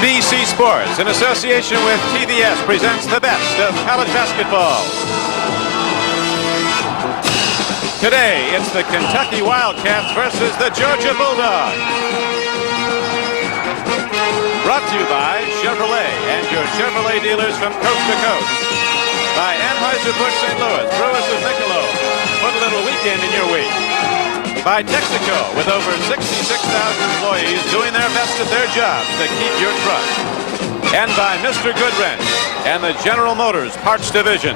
NBC Sports, in association with TVS, presents the best of college basketball. Today, it's the Kentucky Wildcats versus the Georgia Bulldogs. Brought to you by Chevrolet and your Chevrolet dealers from coast to coast. By Anheuser-Busch St. Louis, Brewers of Michelob. Put a little weekend in your week. By Texaco, with over 66,000 employees doing their best at their jobs to keep your trust. And by Mr. Goodwrench and the General Motors Parts Division.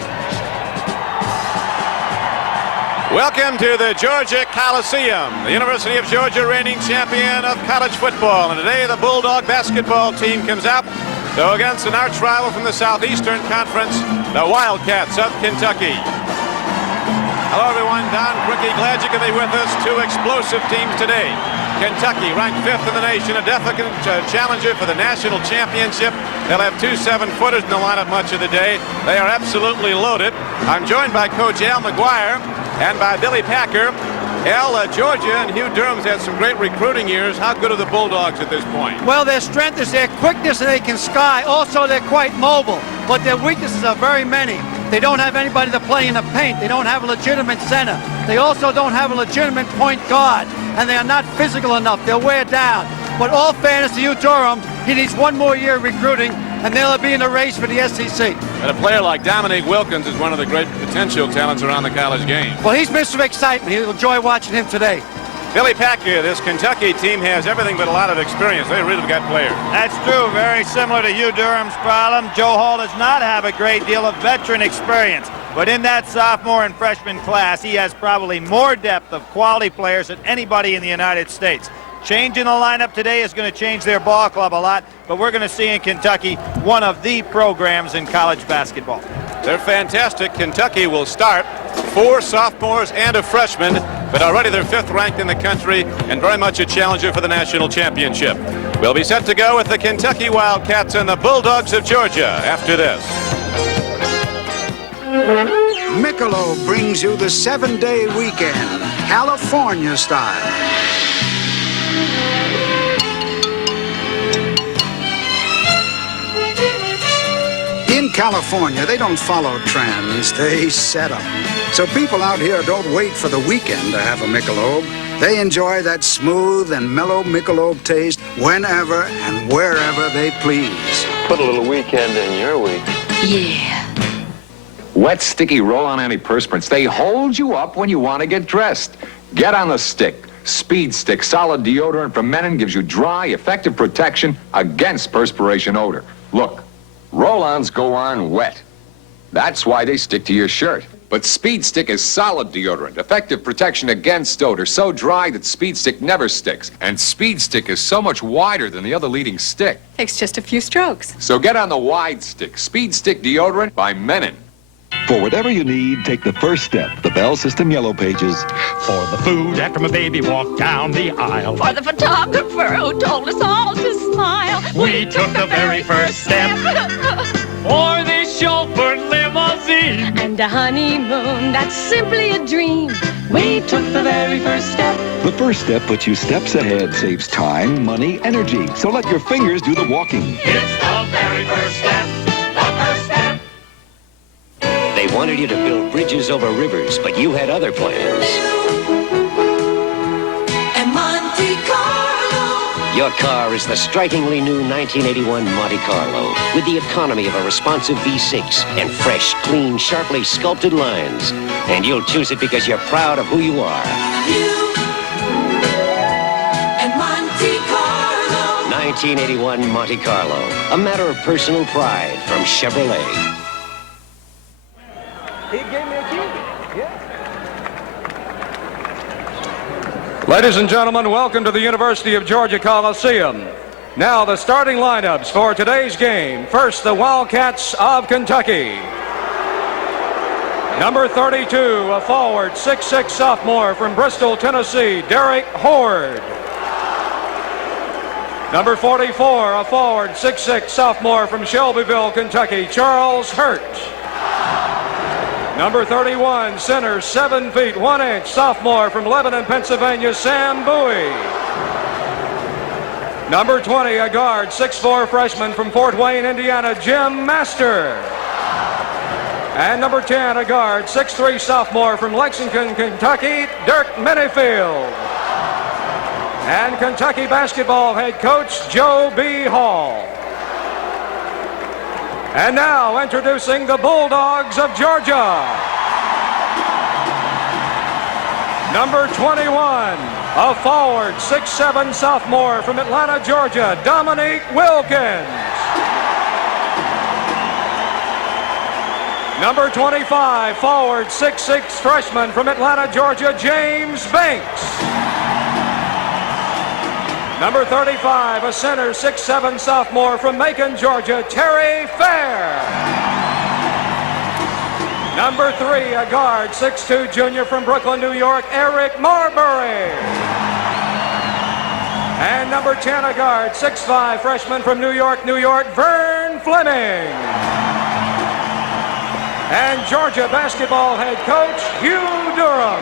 Welcome to the Georgia Coliseum, the University of Georgia reigning champion of college football. And today the Bulldog basketball team comes out to go against an arch rival from the Southeastern Conference, the Wildcats of Kentucky. Hello everyone, Don Criqui, glad you could be with us. Two explosive teams today. Kentucky ranked 5th in the nation, a definite challenger for the national championship. They'll have two 7-footers in the lineup much of the day. They are absolutely loaded. I'm joined by Coach Al McGuire and by Billy Packer. Al, Georgia and Hugh Durham's had some great recruiting years. How good are the Bulldogs at this point? Well, their strength is their quickness and they can sky. Also, they're quite mobile, but their weaknesses are very many. They don't have anybody to play in the paint. They don't have a legitimate center. They also don't have a legitimate point guard, and they are not physical enough. They'll wear down. But all fairness to Hugh Durham, he needs one more year of recruiting, and they'll be in a race for the SEC. And a player like Dominique Wilkins is one of the great potential talents around the college game. Well, he's Mr. Excitement. He'll enjoy watching him today. Billy Packer, this Kentucky team has everything but a lot of experience. They really got players. That's true. Very similar to Hugh Durham's problem. Joe Hall does not have a great deal of veteran experience. But in that sophomore and freshman class, he has probably more depth of quality players than anybody in the United States. Changing the lineup today is going to change their ball club a lot, but we're going to see in Kentucky one of the programs in college basketball. They're fantastic. Kentucky will start 4 sophomores and a freshman, but already they're 5th ranked in the country and very much a challenger for the national championship. We'll be set to go with the Kentucky Wildcats and the Bulldogs of Georgia after this. Michelob brings you the 7-day weekend, California style. In California, they don't follow trends, they set them. So people out here don't wait for the weekend to have a Michelob. They enjoy that smooth and mellow Michelob taste whenever and wherever they please. Put a little weekend in your week. Yeah. Wet, sticky roll-on antiperspirants. They hold you up when you want to get dressed. Get on the stick. Speed Stick solid deodorant from Menon gives you dry, effective protection against perspiration odor. Look, roll-ons go on wet. That's why they stick to your shirt. But Speed Stick is solid deodorant, effective protection against odor, so dry that Speed Stick never sticks. And Speed Stick is so much wider than the other leading stick. Takes just a few strokes. So get on the wide stick. Speed Stick deodorant by Menon. For whatever you need, take the first step, the Bell System Yellow Pages. For the food after my baby walked down the aisle. For the photographer who told us all to smile. We took the very first step. For this chauffeur limousine. And a honeymoon that's simply a dream. We took the very first step. The first step puts you steps ahead, saves time, money, energy. So let your fingers do the walking. It's the very first step. The first step. They wanted you to build bridges over rivers, but you had other plans. And Monte Carlo. Your car is the strikingly new 1981 Monte Carlo, with the economy of a responsive V6 and fresh, clean, sharply sculpted lines. And you'll choose it because you're proud of who you are. You and Monte Carlo. 1981 Monte Carlo, a matter of personal pride from Chevrolet. He gave me a key. Yeah. Ladies and gentlemen, welcome to the University of Georgia Coliseum. Now the starting lineups for today's game. First, the Wildcats of Kentucky. Number 32, a forward, 6'6" sophomore from Bristol, Tennessee, Derek Horde. Number 44, a forward, 6'6" sophomore from Shelbyville, Kentucky, Charles Hurt. Number 31, center, 7 feet 1 inch, sophomore from Lebanon, Pennsylvania, Sam Bowie. Number 20, a guard, 6'4" freshman from Fort Wayne, Indiana, Jim Master. And number 10, a guard, 6'3" sophomore from Lexington, Kentucky, Dirk Minifield. And Kentucky basketball head coach Joe B. Hall. And now introducing the Bulldogs of Georgia. Number 21, a forward, 6'7" sophomore from Atlanta, Georgia, Dominique Wilkins. Number 25, forward, 6'6" freshman from Atlanta, Georgia, James Banks. Number 35, a center, 6'7" sophomore from Macon, Georgia, Terry Fair. Number 3, a guard, 6'2" junior from Brooklyn, New York, Eric Marbury. And number 10, a guard, 6'5" freshman from New York, Vern Fleming. And Georgia basketball head coach Hugh Durham.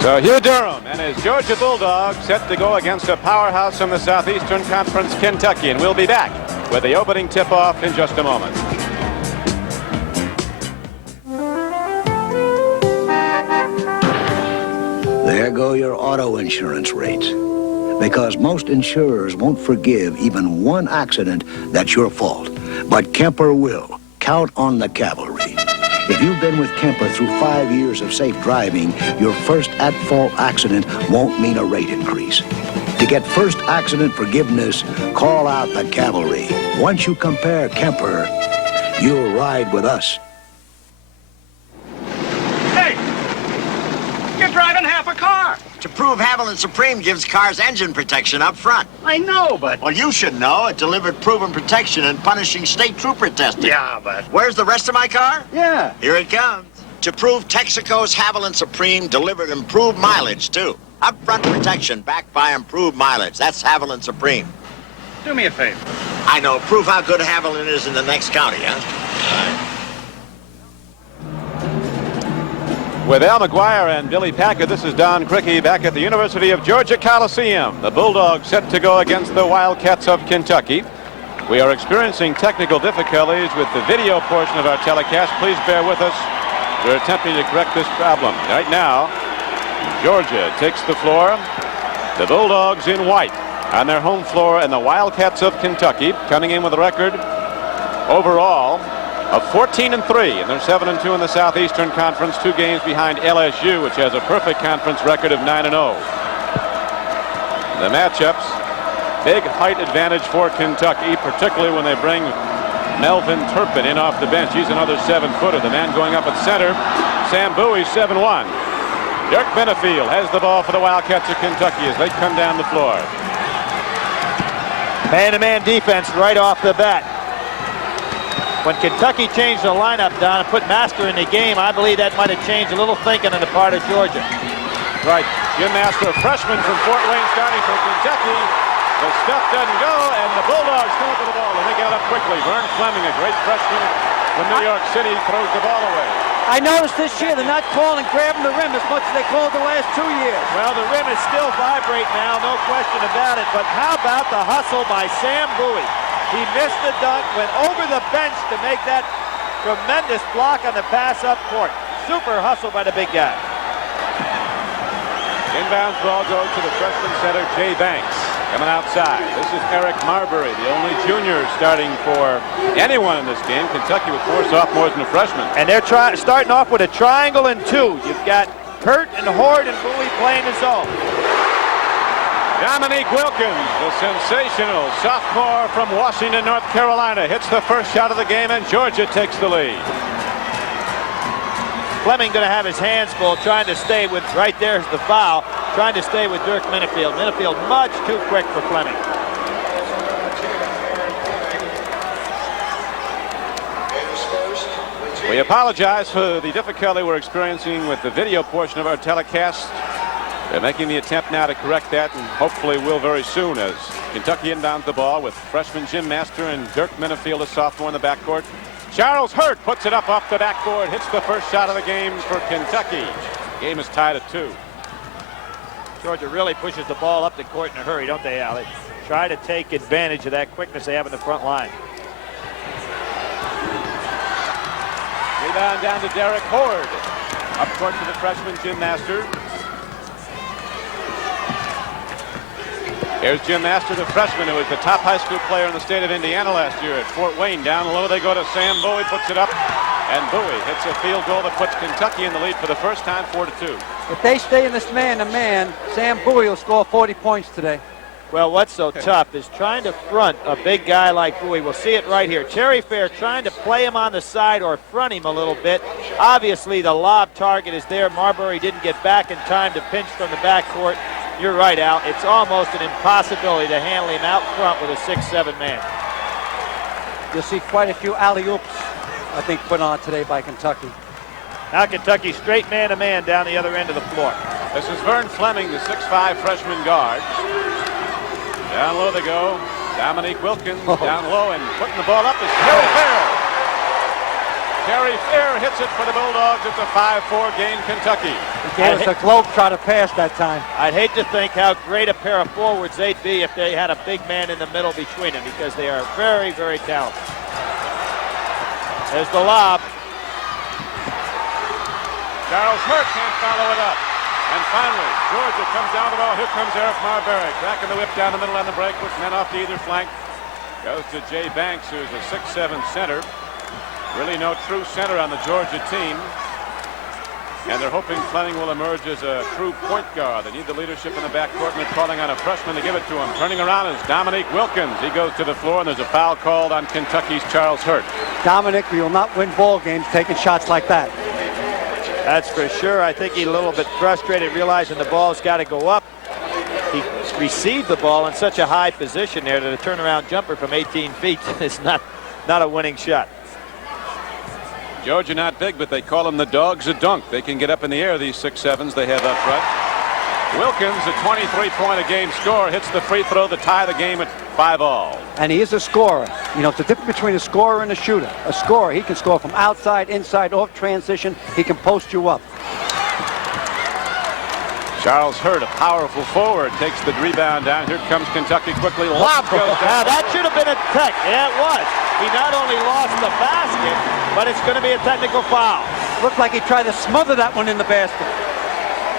So Hugh Durham and his Georgia Bulldogs set to go against a powerhouse from the Southeastern Conference, Kentucky. And we'll be back with the opening tip-off in just a moment. There go your auto insurance rates. Because most insurers won't forgive even one accident that's your fault. But Kemper will. Count on the cavalry. If you've been with Kemper through 5 years of safe driving, your first at-fault accident won't mean a rate increase. To get first accident forgiveness, call out the cavalry. Once you compare Kemper, you'll ride with us. Hey! You're driving half a car! To prove Haviland Supreme gives cars engine protection up front. I know, but... Well, you should know. It delivered proven protection and punishing state trooper testing. Yeah, but... Where's the rest of my car? Yeah. Here it comes. To prove Texaco's Haviland Supreme delivered improved mileage, too. Upfront protection backed by improved mileage. That's Haviland Supreme. Do me a favor. I know. Prove how good Haviland is in the next county, huh? All right. With Al McGuire and Billy Packard, this is Don Criqui back at the University of Georgia Coliseum. The Bulldogs set to go against the Wildcats of Kentucky. We are experiencing technical difficulties with the video portion of our telecast. Please bear with us. We're attempting to correct this problem. Right now, Georgia takes the floor. The Bulldogs in white on their home floor, and the Wildcats of Kentucky coming in with a record overall of 14-3, and they're 7-2 in the Southeastern Conference, 2 games behind LSU, which has a perfect conference record of 9-0. The matchups, big height advantage for Kentucky, particularly when they bring Melvin Turpin in off the bench. He's another 7-footer. The man going up at center, Sam Bowie, 7'1". Dirk Minifield has the ball for the Wildcats of Kentucky as they come down the floor. Man-to-man defense right off the bat. When Kentucky changed the lineup, Don, and put Master in the game, I believe that might have changed a little thinking on the part of Georgia. Right. Jim Master, a freshman from Fort Wayne, starting for Kentucky. The stuff doesn't go, and the Bulldogs come up with the ball, and they get up quickly. Vern Fleming, a great freshman from New York City, throws the ball away. I noticed this year they're not calling grabbing the rim as much as they called the last 2 years. Well, the rim is still vibrating now, no question about it. But how about the hustle by Sam Bowie? He missed the dunk, went over the bench to make that tremendous block on the pass up court. Super hustle by the big guy. Inbounds ball goes to the freshman center, Jay Banks, coming outside. This is Eric Marbury, the only junior starting for anyone in this game. Kentucky with 4 sophomores and a freshman. And they're starting off with a triangle and 2. You've got Kurt and Horde and Bowie playing the zone. Dominique Wilkins, the sensational sophomore from Washington, North Carolina, hits the first shot of the game, and Georgia takes the lead. Fleming going to have his hands full trying to stay with, right there's the foul, trying to stay with Dirk Minifield. Minifield much too quick for Fleming. We apologize for the difficulty we're experiencing with the video portion of our telecast. They're making the attempt now to correct that, and hopefully will very soon, as Kentucky inbounds the ball with freshman Jim Master and Dirk Minifield, a sophomore in the backcourt. Charles Hurt puts it up off the backboard, hits the first shot of the game for Kentucky. Game is tied at 2. Georgia really pushes the ball up the court in a hurry, don't they, Al? They try to take advantage of that quickness they have in the front line. Rebound down to Derek Horde. Up court to the freshman Jim Master. Here's Jim Master, the freshman, who was the top high school player in the state of Indiana last year at Fort Wayne. Down low they go to Sam Bowie, puts it up, and Bowie hits a field goal that puts Kentucky in the lead for the first time, 4-2. If they stay in this man-to-man, Sam Bowie will score 40 points today. Well, what's so tough is trying to front a big guy like Bowie. We'll see it right here. Terry Fair trying to play him on the side or front him a little bit. Obviously, the lob target is there. Marbury didn't get back in time to pinch from the backcourt. You're right, Al. It's almost an impossibility to handle him out front with a 6'7" man. You'll see quite a few alley-oops, I think, put on today by Kentucky. Now Kentucky straight man-to-man down the other end of the floor. This is Vern Fleming, the 6'5" freshman guard. Down low they go. Dominique Wilkins down low, and putting the ball up is Terry Fair. Terry Fair hits it for the Bulldogs. It's a 5-4 game, Kentucky. He gave us a globetrotter pass that time. I'd hate to think how great a pair of forwards they'd be if they had a big man in the middle between them, because they are very, very talented. There's the lob. Charles Hurt can't follow it up. And finally, Georgia comes down the ball. Here comes Eric Marbury, cracking the whip down the middle on the break, puts men off to either flank. Goes to Jay Banks, who's a 6'7" center. Really no true center on the Georgia team. And they're hoping Fleming will emerge as a true point guard. They need the leadership in the backcourt, and they're calling on a freshman to give it to him. Turning around is Dominique Wilkins. He goes to the floor, and there's a foul called on Kentucky's Charles Hurt. Dominic will not win ball games taking shots like that. That's for sure. I think he's a little bit frustrated, realizing the ball's got to go up. He received the ball in such a high position there that a turnaround jumper from 18 feet is not a winning shot. Georgia not big, but they call them the dogs of dunk. They can get up in the air, these 6'7s they have up front. Wilkins, a 23-point-a-game scorer, hits the free throw to tie the game at 5-all. And he is a scorer. You know, it's the difference between a scorer and a shooter. A scorer, he can score from outside, inside, off transition. He can post you up. Charles Hurt, a powerful forward, takes the rebound down. Here comes Kentucky quickly. Lob goes down. Now that should have been a tech. Yeah, it was. He not only lost the basket, but it's going to be a technical foul. Looked like he tried to smother that one in the basket.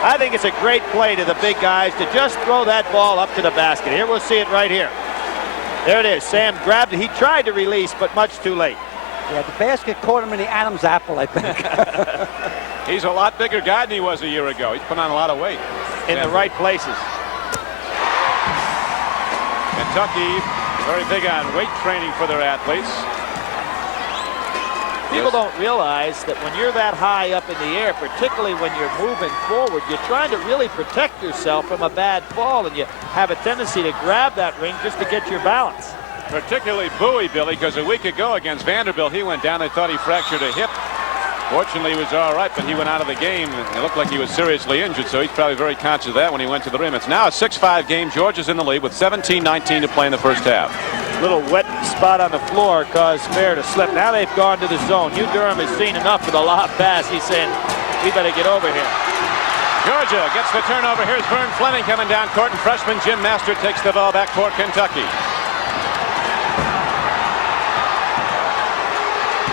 I think it's a great play to the big guys to just throw that ball up to the basket. Here, we'll see it right here. There it is. Sam grabbed it. He tried to release, but much too late. Yeah, the basket caught him in the Adam's apple, I think. He's a lot bigger guy than he was a year ago. He's put on a lot of weight. In the right places. Kentucky, very big on weight training for their athletes. People don't realize that when you're that high up in the air, particularly when you're moving forward, you're trying to really protect yourself from a bad fall, and you have a tendency to grab that ring just to get your balance. Particularly Bowie, Billy, because a week ago against Vanderbilt, he went down. They thought he fractured a hip. Fortunately, he was all right, but he went out of the game. It looked like he was seriously injured, so he's probably very conscious of that when he went to the rim. It's now a 6-5 game. Georgia's in the lead with 17-19 to play in the first half. Little wet spot on the floor caused Fair to slip. Now they've gone to the zone. Hugh Durham has seen enough of the lob pass. He's saying, we better get over here. Georgia gets the turnover. Here's Vern Fleming coming down court, and freshman Jim Master takes the ball back for Kentucky.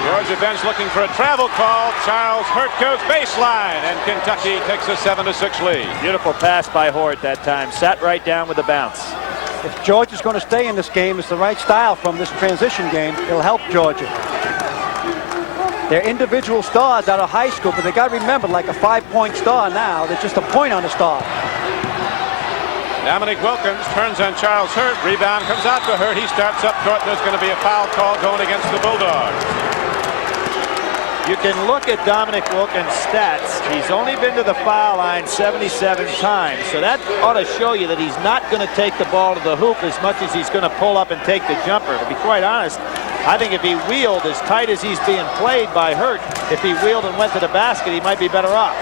Georgia bench looking for a travel call. Charles Hurt goes baseline, and Kentucky takes a 7-6 lead. Beautiful pass by Hort that time. Sat right down with the bounce. If Georgia's going to stay in this game, it's the right style from this transition game. It'll help Georgia. They're individual stars out of high school, but they got to remember, like a 5-point star now, they're just a point on a star. Dominique Wilkins turns on Charles Hurt. Rebound comes out to Hurt. He starts up court. There's going to be a foul call going against the Bulldogs. You can look at Dominique Wilkins' stats. He's only been to the foul line 77 times. So that ought to show you that he's not going to take the ball to the hoop as much as he's going to pull up and take the jumper. To be quite honest, I think if he wheeled as tight as he's being played by Hurt, if he wheeled and went to the basket, he might be better off.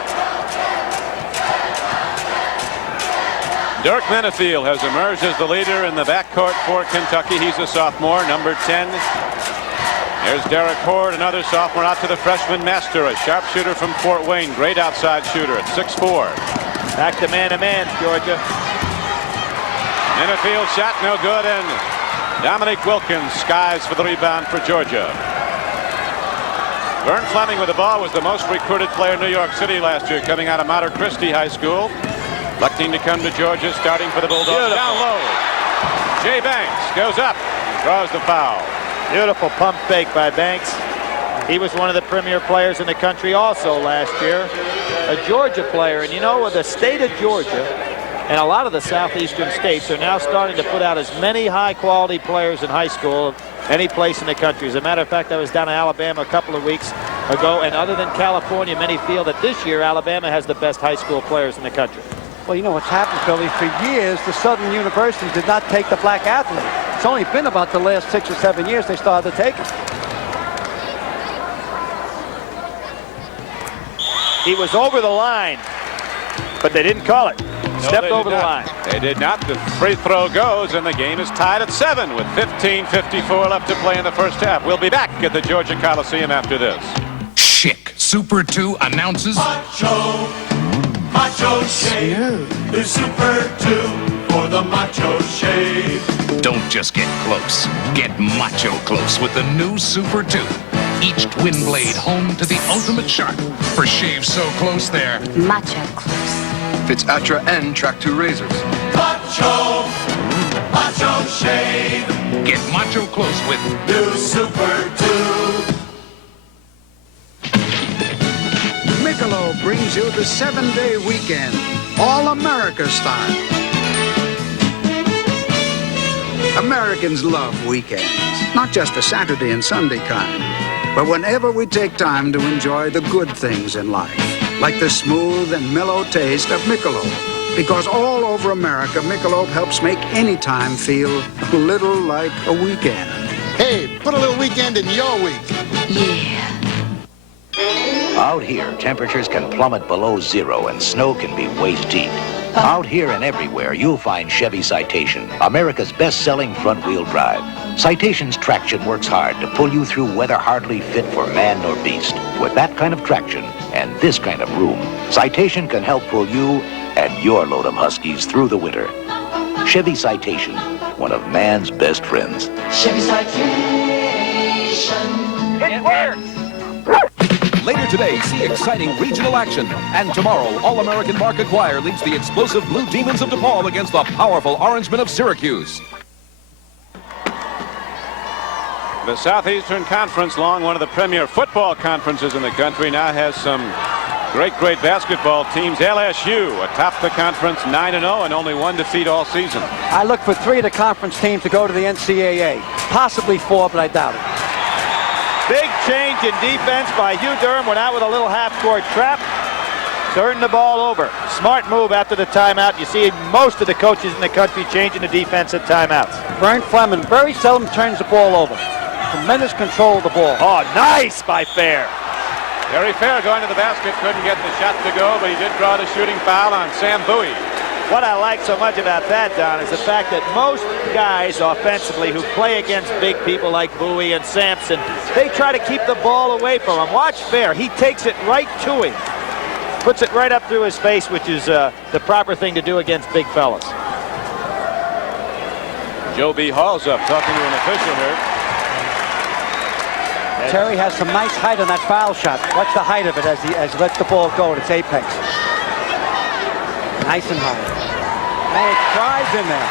Dirk Menefield has emerged as the leader in the backcourt for Kentucky. He's a sophomore, number 10. Here's Derek Horde, another sophomore, out to the freshman Master, a sharpshooter from Fort Wayne. Great outside shooter at 6'4". Back to man-to-man, Georgia. In a field shot, no good, and Dominique Wilkins skies for the rebound for Georgia. Vern Fleming with the ball was the most recruited player in New York City last year, coming out of Mater Christi High School. Electing to come to Georgia, starting for the Bulldogs. Beautiful. Down low. Jay Banks goes up, draws the foul. Beautiful pump fake by Banks. He was one of the premier players in the country also last year. A Georgia player, and you know, the state of Georgia and a lot of the southeastern states are now starting to put out as many high-quality players in high school any place in the country. As a matter of fact, I was down in Alabama a couple of weeks ago, and other than California, many feel that this year Alabama has the best high school players in the country. Well, you know what's happened, Billy? For years, the Southern universities did not take the black athlete. It's only been about the last 6 or 7 years they started to take him. He was over the line, but they didn't call it. Stepped over the line. They did not. The free throw goes, and the game is tied at 7 with 15:54 left to play in the first half. We'll be back at the Georgia Coliseum after this. Chic Super 2 announces Macho Shave is Super 2 for the Macho Shave. Don't just get close. Get macho close with the new Super 2. Each twin blade home to the ultimate sharp for shaves so close they're Macho close. Fits Atra and Track 2 razors. Macho Shave. Get macho close with new Super 2. Michelob brings you the 7-day weekend, all America style. Americans love weekends, not just the Saturday and Sunday kind, but whenever we take time to enjoy the good things in life, like the smooth and mellow taste of Michelob. Because all over America, Michelob helps make any time feel a little like a weekend. Hey, put a little weekend in your week. Yeah. Out here, temperatures can plummet below zero and snow can be waist deep. Out here and everywhere, you'll find Chevy Citation, America's best-selling front-wheel drive. Citation's traction works hard to pull you through weather hardly fit for man nor beast. With that kind of traction and this kind of room, Citation can help pull you and your load of Huskies through the winter. Chevy Citation, one of man's best friends. Chevy Citation. It works. Later today, see exciting regional action. And tomorrow, All-American Mark McGuire leads the explosive Blue Demons of DePaul against the powerful Orangemen of Syracuse. The Southeastern Conference, long one of the premier football conferences in the country, now has some great basketball teams. LSU atop the conference 9-0 and only 1 defeat all season. I look for 3 of the conference teams to go to the NCAA. Possibly 4, but I doubt it. Big change in defense by Hugh Durham. Went out with a little half-court trap. Turned the ball over. Smart move after the timeout. You see most of the coaches in the country changing the defense at timeouts. Vern Fleming very seldom turns the ball over. Tremendous control of the ball. Oh, nice by Fair. Very Fair going to the basket. Couldn't get the shot to go, but he did draw the shooting foul on Sam Bowie. What I like so much about that, Don, is the fact that most guys offensively who play against big people like Bowie and Sampson, they try to keep the ball away from him. Watch Fair. He takes it right to him. Puts it right up through his face, which is the proper thing to do against big fellas. Joe B. Hall's up talking to an official here. Terry has some nice height on that foul shot. Watch the height of it as he lets the ball go at its apex. Nice and high. And it drives in there.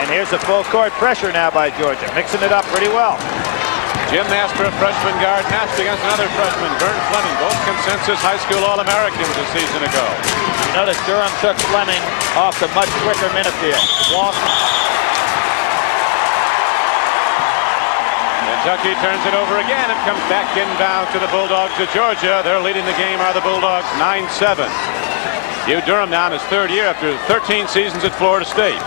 And here's the full court pressure now by Georgia. Mixing it up pretty well. Jim Master, a freshman guard, matched against another freshman, Vern Fleming, both consensus high school All-Americans a season ago. You notice Durham took Fleming off the much quicker minute field. Kentucky turns it over again and comes back inbound to the Bulldogs of Georgia. They're leading the game are the Bulldogs 9-7. Hugh Durham now in his 3rd year after 13 seasons at Florida State.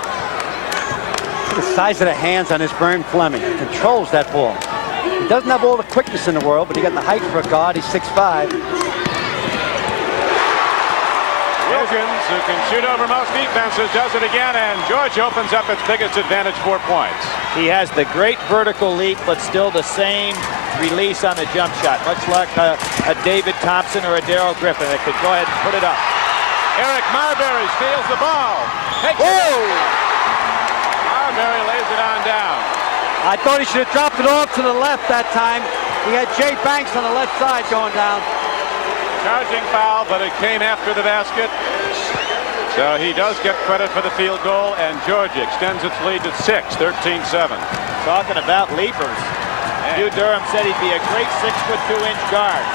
The size of the hands on this Vern Fleming. He controls that ball. He doesn't have all the quickness in the world, but he got the height for a guard. He's 6'5". Wilkins, who can shoot over most defenses, does it again, and Georgia opens up its biggest advantage, 4 points. He has the great vertical leap, but still the same release on the jump shot, much like a David Thompson or a Darrell Griffin that could go ahead and put it up. Eric Marbury steals the ball. Takes it. Marbury lays it on down. I thought he should have dropped it off to the left that time. He had Jay Banks on the left side going down. Charging foul, but it came after the basket. So he does get credit for the field goal, and Georgia extends its lead to 6, 13-7. Talking about leapers. Hugh Durham said he'd be a great 6'2" guard.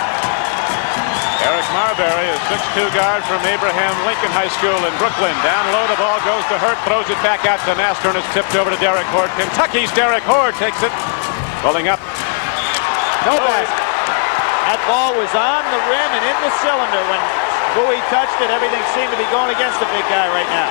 Eric Marbury, a 6'2" guard from Abraham Lincoln High School in Brooklyn. Down low, the ball goes to Hurt, throws it back out to Master, and it's tipped over to Derek Horde. Kentucky's Derek Horde takes it. Pulling up. No basket. That ball was on the rim and in the cylinder. When Bowie touched it, everything seemed to be going against the big guy right now.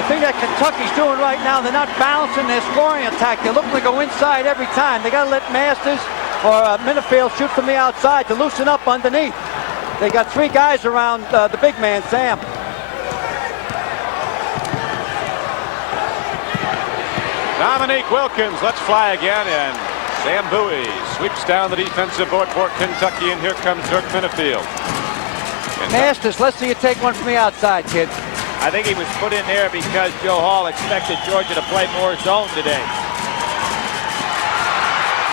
The thing that Kentucky's doing right now, they're not balancing their scoring attack. They're looking to go inside every time. They got to let Masters or Minifield shoot from the outside to loosen up underneath. They got 3 guys around the big man, Sam. Dominique Wilkins, let's fly again, and Sam Bowie sweeps down the defensive board for Kentucky, and here comes Dirk Minifield. Masters, let's see you take one from the outside, kid. I think he was put in there because Joe Hall expected Georgia to play more zone today.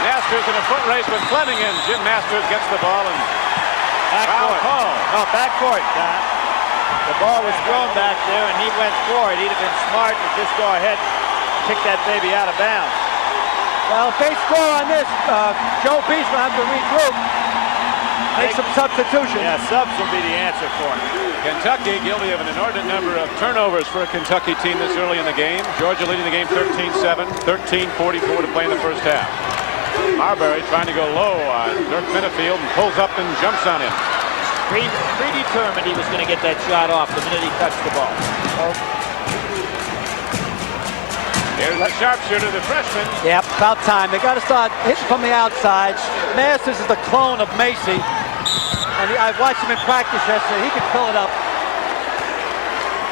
Masters in a foot race with Fleming, and Jim Masters gets the ball and backcourt. No, backcourt, Don. The ball was thrown back there, and he went for it. He'd have been smart to just go ahead and kick that baby out of bounds. Well, if they score on this, Joe B's will have to regroup. Make some substitutions. Yeah, subs will be the answer for him. Kentucky guilty of an inordinate number of turnovers for a Kentucky team this early in the game. Georgia leading the game 13-7, 13:44 to play in the first half. Marbury trying to go low on Dirk Minifield and pulls up and jumps on him. Predetermined he was going to get that shot off the minute he touched the ball. Here's the sharpshooter, the freshman. Yep, about time. They got to start hitting from the outside. Masters is the clone of Macy. And I watched him in practice yesterday. He can fill it up.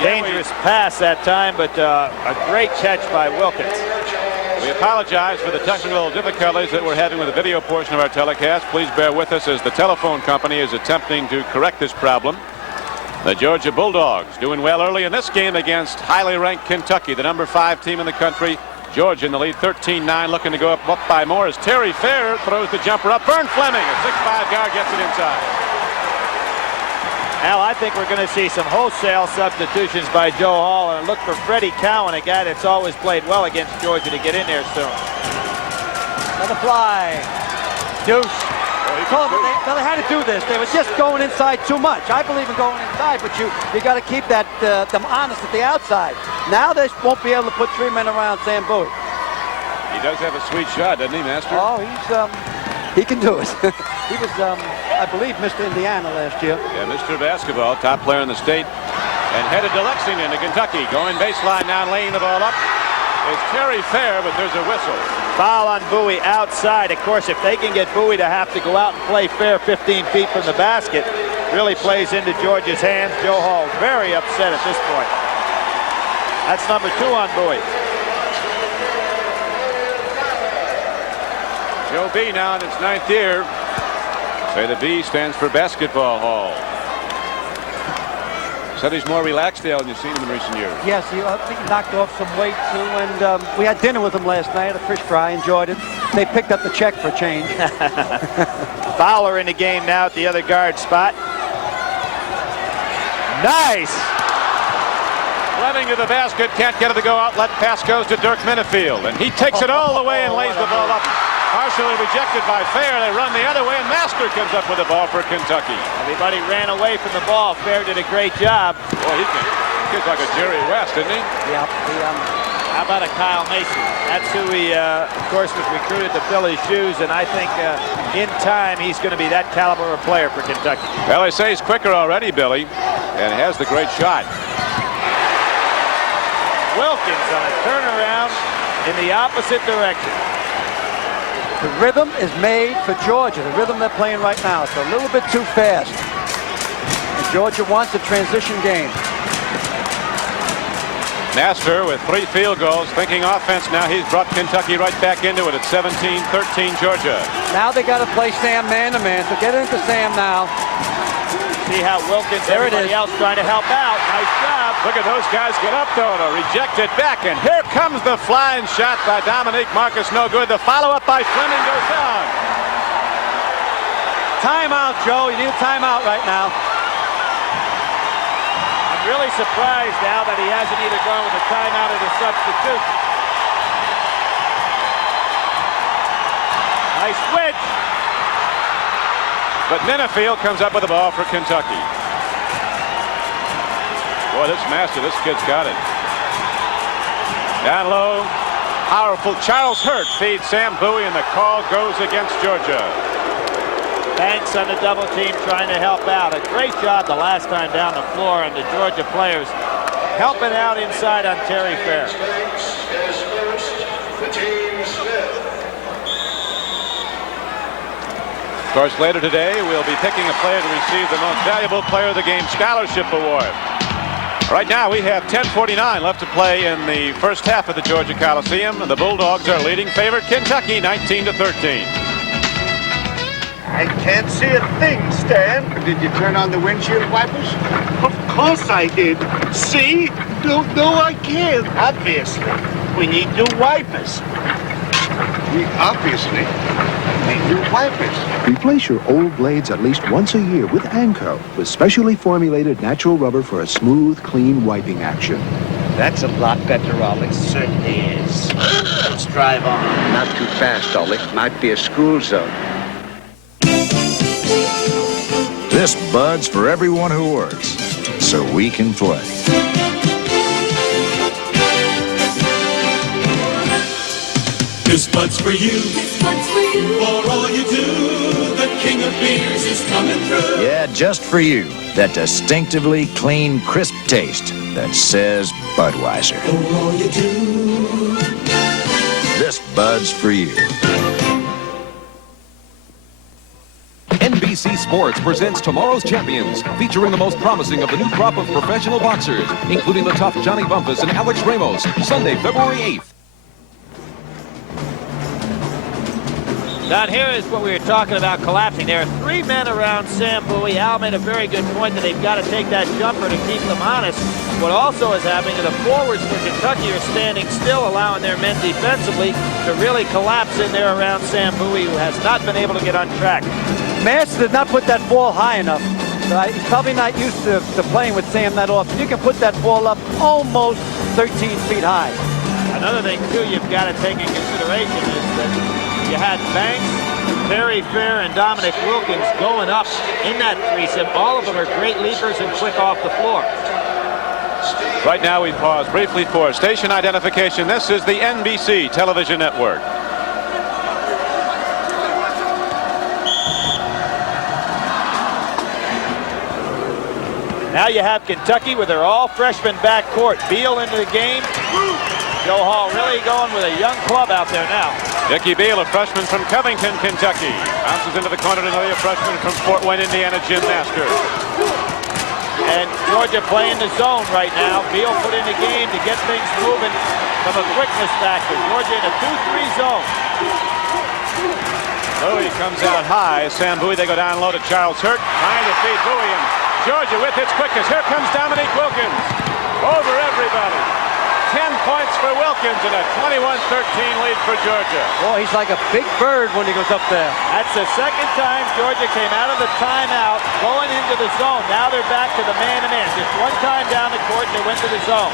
Dangerous pass that time, but a great catch by Wilkins. We apologize for the technical difficulties that we're having with the video portion of our telecast. Please bear with us as the telephone company is attempting to correct this problem. The Georgia Bulldogs doing well early in this game against highly ranked Kentucky, the number 5 team in the country. Georgia in the lead 13-9, looking to go up by more as Terry Fair throws the jumper up. Vern Fleming, a 6'5" guard, gets it inside. Al, I think we're going to see some wholesale substitutions by Joe Hall, and look for Freddie Cowan, a guy that's always played well against Georgia, to get in there soon. Another fly. Deuce. They had to do this. They were just going inside too much. I believe in going inside, but you got to keep them honest at the outside. Now they won't be able to put 3 men around Sam Bowie. He does have a sweet shot, doesn't he, Master? Oh, he can do it. He was, I believe, Mr. Indiana last year. Yeah, Mr. Basketball, top player in the state, and headed to Lexington to Kentucky. Going baseline now, laying the ball up. It's Terry Fair, but there's a whistle. Foul on Bowie outside. Of course, if they can get Bowie to have to go out and play Fair 15 feet from the basket, really plays into Georgia's hands. Joe Hall very upset at this point. That's number 2 on Bowie. Joe B now in its 9th year. Say the B stands for Basketball Hall. Said he's more relaxed now than you've seen him in recent years. Yes, I think he knocked off some weight too, and we had dinner with him last night, a fish fry, enjoyed it. They picked up the check for change. Fowler in the game now at the other guard spot. Nice! Fleming to the basket, can't get it to go out. Let pass goes to Dirk Minifield, and he takes it all the way and lays the ball up. Partially rejected by Fair. They run the other way, and Master comes up with the ball for Kentucky. Everybody ran away from the ball. Fair did a great job. Boy, he kicks like a Jerry West, didn't he? Yeah. How about a Kyle Mason? That's who he, of course, was recruited to fill his shoes, and I think in time he's going to be that caliber of player for Kentucky. Well, they say he's quicker already, Billy, and has the great shot. Wilkins on a turnaround in the opposite direction. The rhythm is made for Georgia. The rhythm they're playing right now. It's a little bit too fast. And Georgia wants a transition game. Master with 3 field goals, thinking offense now. He's brought Kentucky right back into it at 17-13 Georgia. Now they got to play Sam man-to-man, so get into Sam now. See how Wilkins, everybody else trying to help out. Nice job. Look at those guys get up, though, to reject it back. And here comes the flying shot by Dominique. Marcus, no good. The follow-up by Fleming goes down. Timeout, Joe. You need a timeout right now. Really surprised now that he hasn't either gone with a timeout or a substitute. Nice switch. But Minifield comes up with the ball for Kentucky. Boy, this Master, this kid's got it. Down low, powerful Charles Hurt feeds Sam Bowie, and the call goes against Georgia. Banks on the double team trying to help out. A great job the last time down the floor, and the Georgia players helping out inside on Terry Fair. Of course, later today, we'll be picking a player to receive the Most Valuable Player of the Game Scholarship Award. Right now, we have 10:49 left to play in the first half of the Georgia Coliseum. The Bulldogs are leading favorite Kentucky 19-13. I can't see a thing, Stan. Did you turn on the windshield wipers? Of course I did. See? No, I can't. Obviously. We need new wipers. We obviously need new wipers. Replace your old blades at least once a year with Anco, with specially formulated natural rubber for a smooth, clean wiping action. That's a lot better, Ollie. Certainly is. Let's drive on. Not too fast, Ollie. Might be a school zone. This Bud's for everyone who works, so we can play. This Bud's for you. This Bud's for you. For all you do, the king of beers is coming through. Yeah, just for you. That distinctively clean, crisp taste that says Budweiser. For all you do. This Bud's for you. NBC Sports presents Tomorrow's Champions, featuring the most promising of the new crop of professional boxers, including the tough Johnny Bumpus and Alex Ramos, Sunday, February 8th. Down here is what we were talking about collapsing. There are 3 men around Sam Bowie. Al made a very good point that they've got to take that jumper to keep them honest. What also is happening is the forwards for Kentucky are standing still, allowing their men defensively to really collapse in there around Sam Bowie, who has not been able to get on track. Master did not put that ball high enough. He's probably not used to playing with Sam that often. You can put that ball up almost 13 feet high. Another thing, too, you've got to take in consideration is that you had Banks, Terry Fair, and Dominique Wilkins going up in that threesome. All of them are great leapers and quick off the floor. Right now, we pause briefly for station identification. This is the NBC television network. Now you have Kentucky with their all-freshman backcourt. Beal into the game. Joe Hall really going with a young club out there now. Dickie Beal, a freshman from Covington, Kentucky. Bounces into the corner to another freshman from Fort Wayne, Indiana, Jim Master. And Georgia playing the zone right now. Beal put in the game to get things moving from a quickness factor. Georgia in a 2-3 zone. Bowie comes out high. Sam Bowie, they go down low to Charles Hurt. Trying to feed Bowie, and Georgia with its quickness. Here comes Dominique Wilkins. Over everybody. 10 points for Wilkins and a 21-13 lead for Georgia. Boy, he's like a big bird when he goes up there. That's the second time Georgia came out of the timeout, going into the zone. Now they're back to the man-to-man. Just one time down the court, and they went to the zone.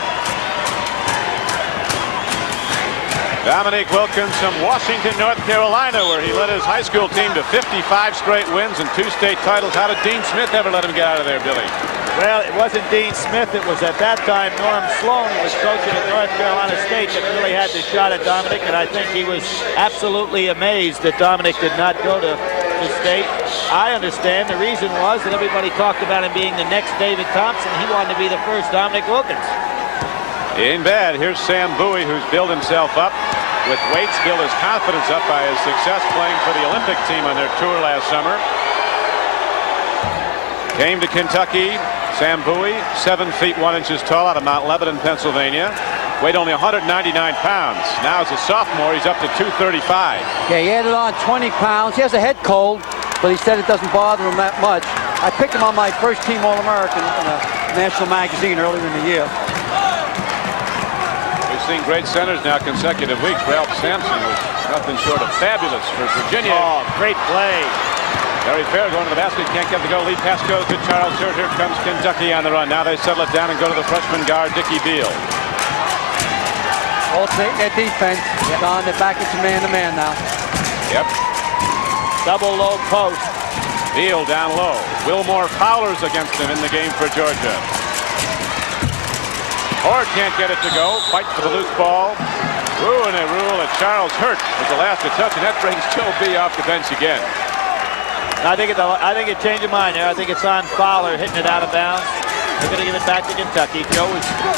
Dominique Wilkins from Washington, North Carolina, where he led his high school team to 55 straight wins and 2 state titles. How did Dean Smith ever let him get out of there, Billy? Well, it wasn't Dean Smith. It was at that time Norm Sloan, who was coaching at North Carolina State, that really had the shot at Dominic, and I think he was absolutely amazed that Dominic did not go to State. I understand the reason was that everybody talked about him being the next David Thompson. He wanted to be the first Dominic Wilkins. He ain't bad. Here's Sam Bowie, who's built himself up with weights, built his confidence up by his success playing for the Olympic team on their tour last summer. Came to Kentucky. Sam Bowie, 7 feet 1 inches tall, out of Mount Lebanon, Pennsylvania. Weighed only 199 pounds. Now as a sophomore, he's up to 235. Yeah, he added on 20 pounds. He has a head cold, but he said it doesn't bother him that much. I picked him on my first team All-American in a national magazine earlier in the year. We've seen great centers now consecutive weeks. Ralph Sampson was nothing short of fabulous for Virginia. Oh, great play. Terry Fair going to the basket, can't get the goal. Lead pass goes to Charles Hurt. Here comes Kentucky on the run. Now they settle it down and go to the freshman guard, Dickie Beal. Alternating their defense. Don, they're back into man-to-man now. Yep. Double low post. Beal down low. Wilmore Fowler's against him in the game for Georgia. Hort can't get it to go. Fight for the loose ball. Ooh, and they rule that Charles Hurt was the last to touch, and that brings Joe B off the bench again. I think it changed your mind there. I think it's on Fowler hitting it out of bounds. They're going to give it back to Kentucky. Joe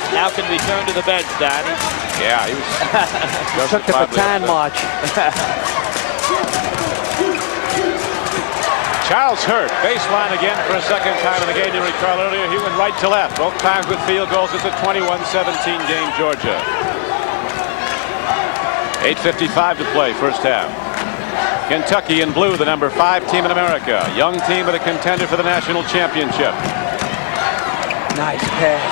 now can return to the bench, Donnie. Yeah, he was. Took the baton march. Charles Hurt, baseline again for a second time in the game. You recall earlier, he went right to left. Both times with field goals. It's a 21-17 game, Georgia. 8:55 to play, first half. Kentucky in blue, the number 5 team in America. Young team, but a contender for the national championship. Nice pass.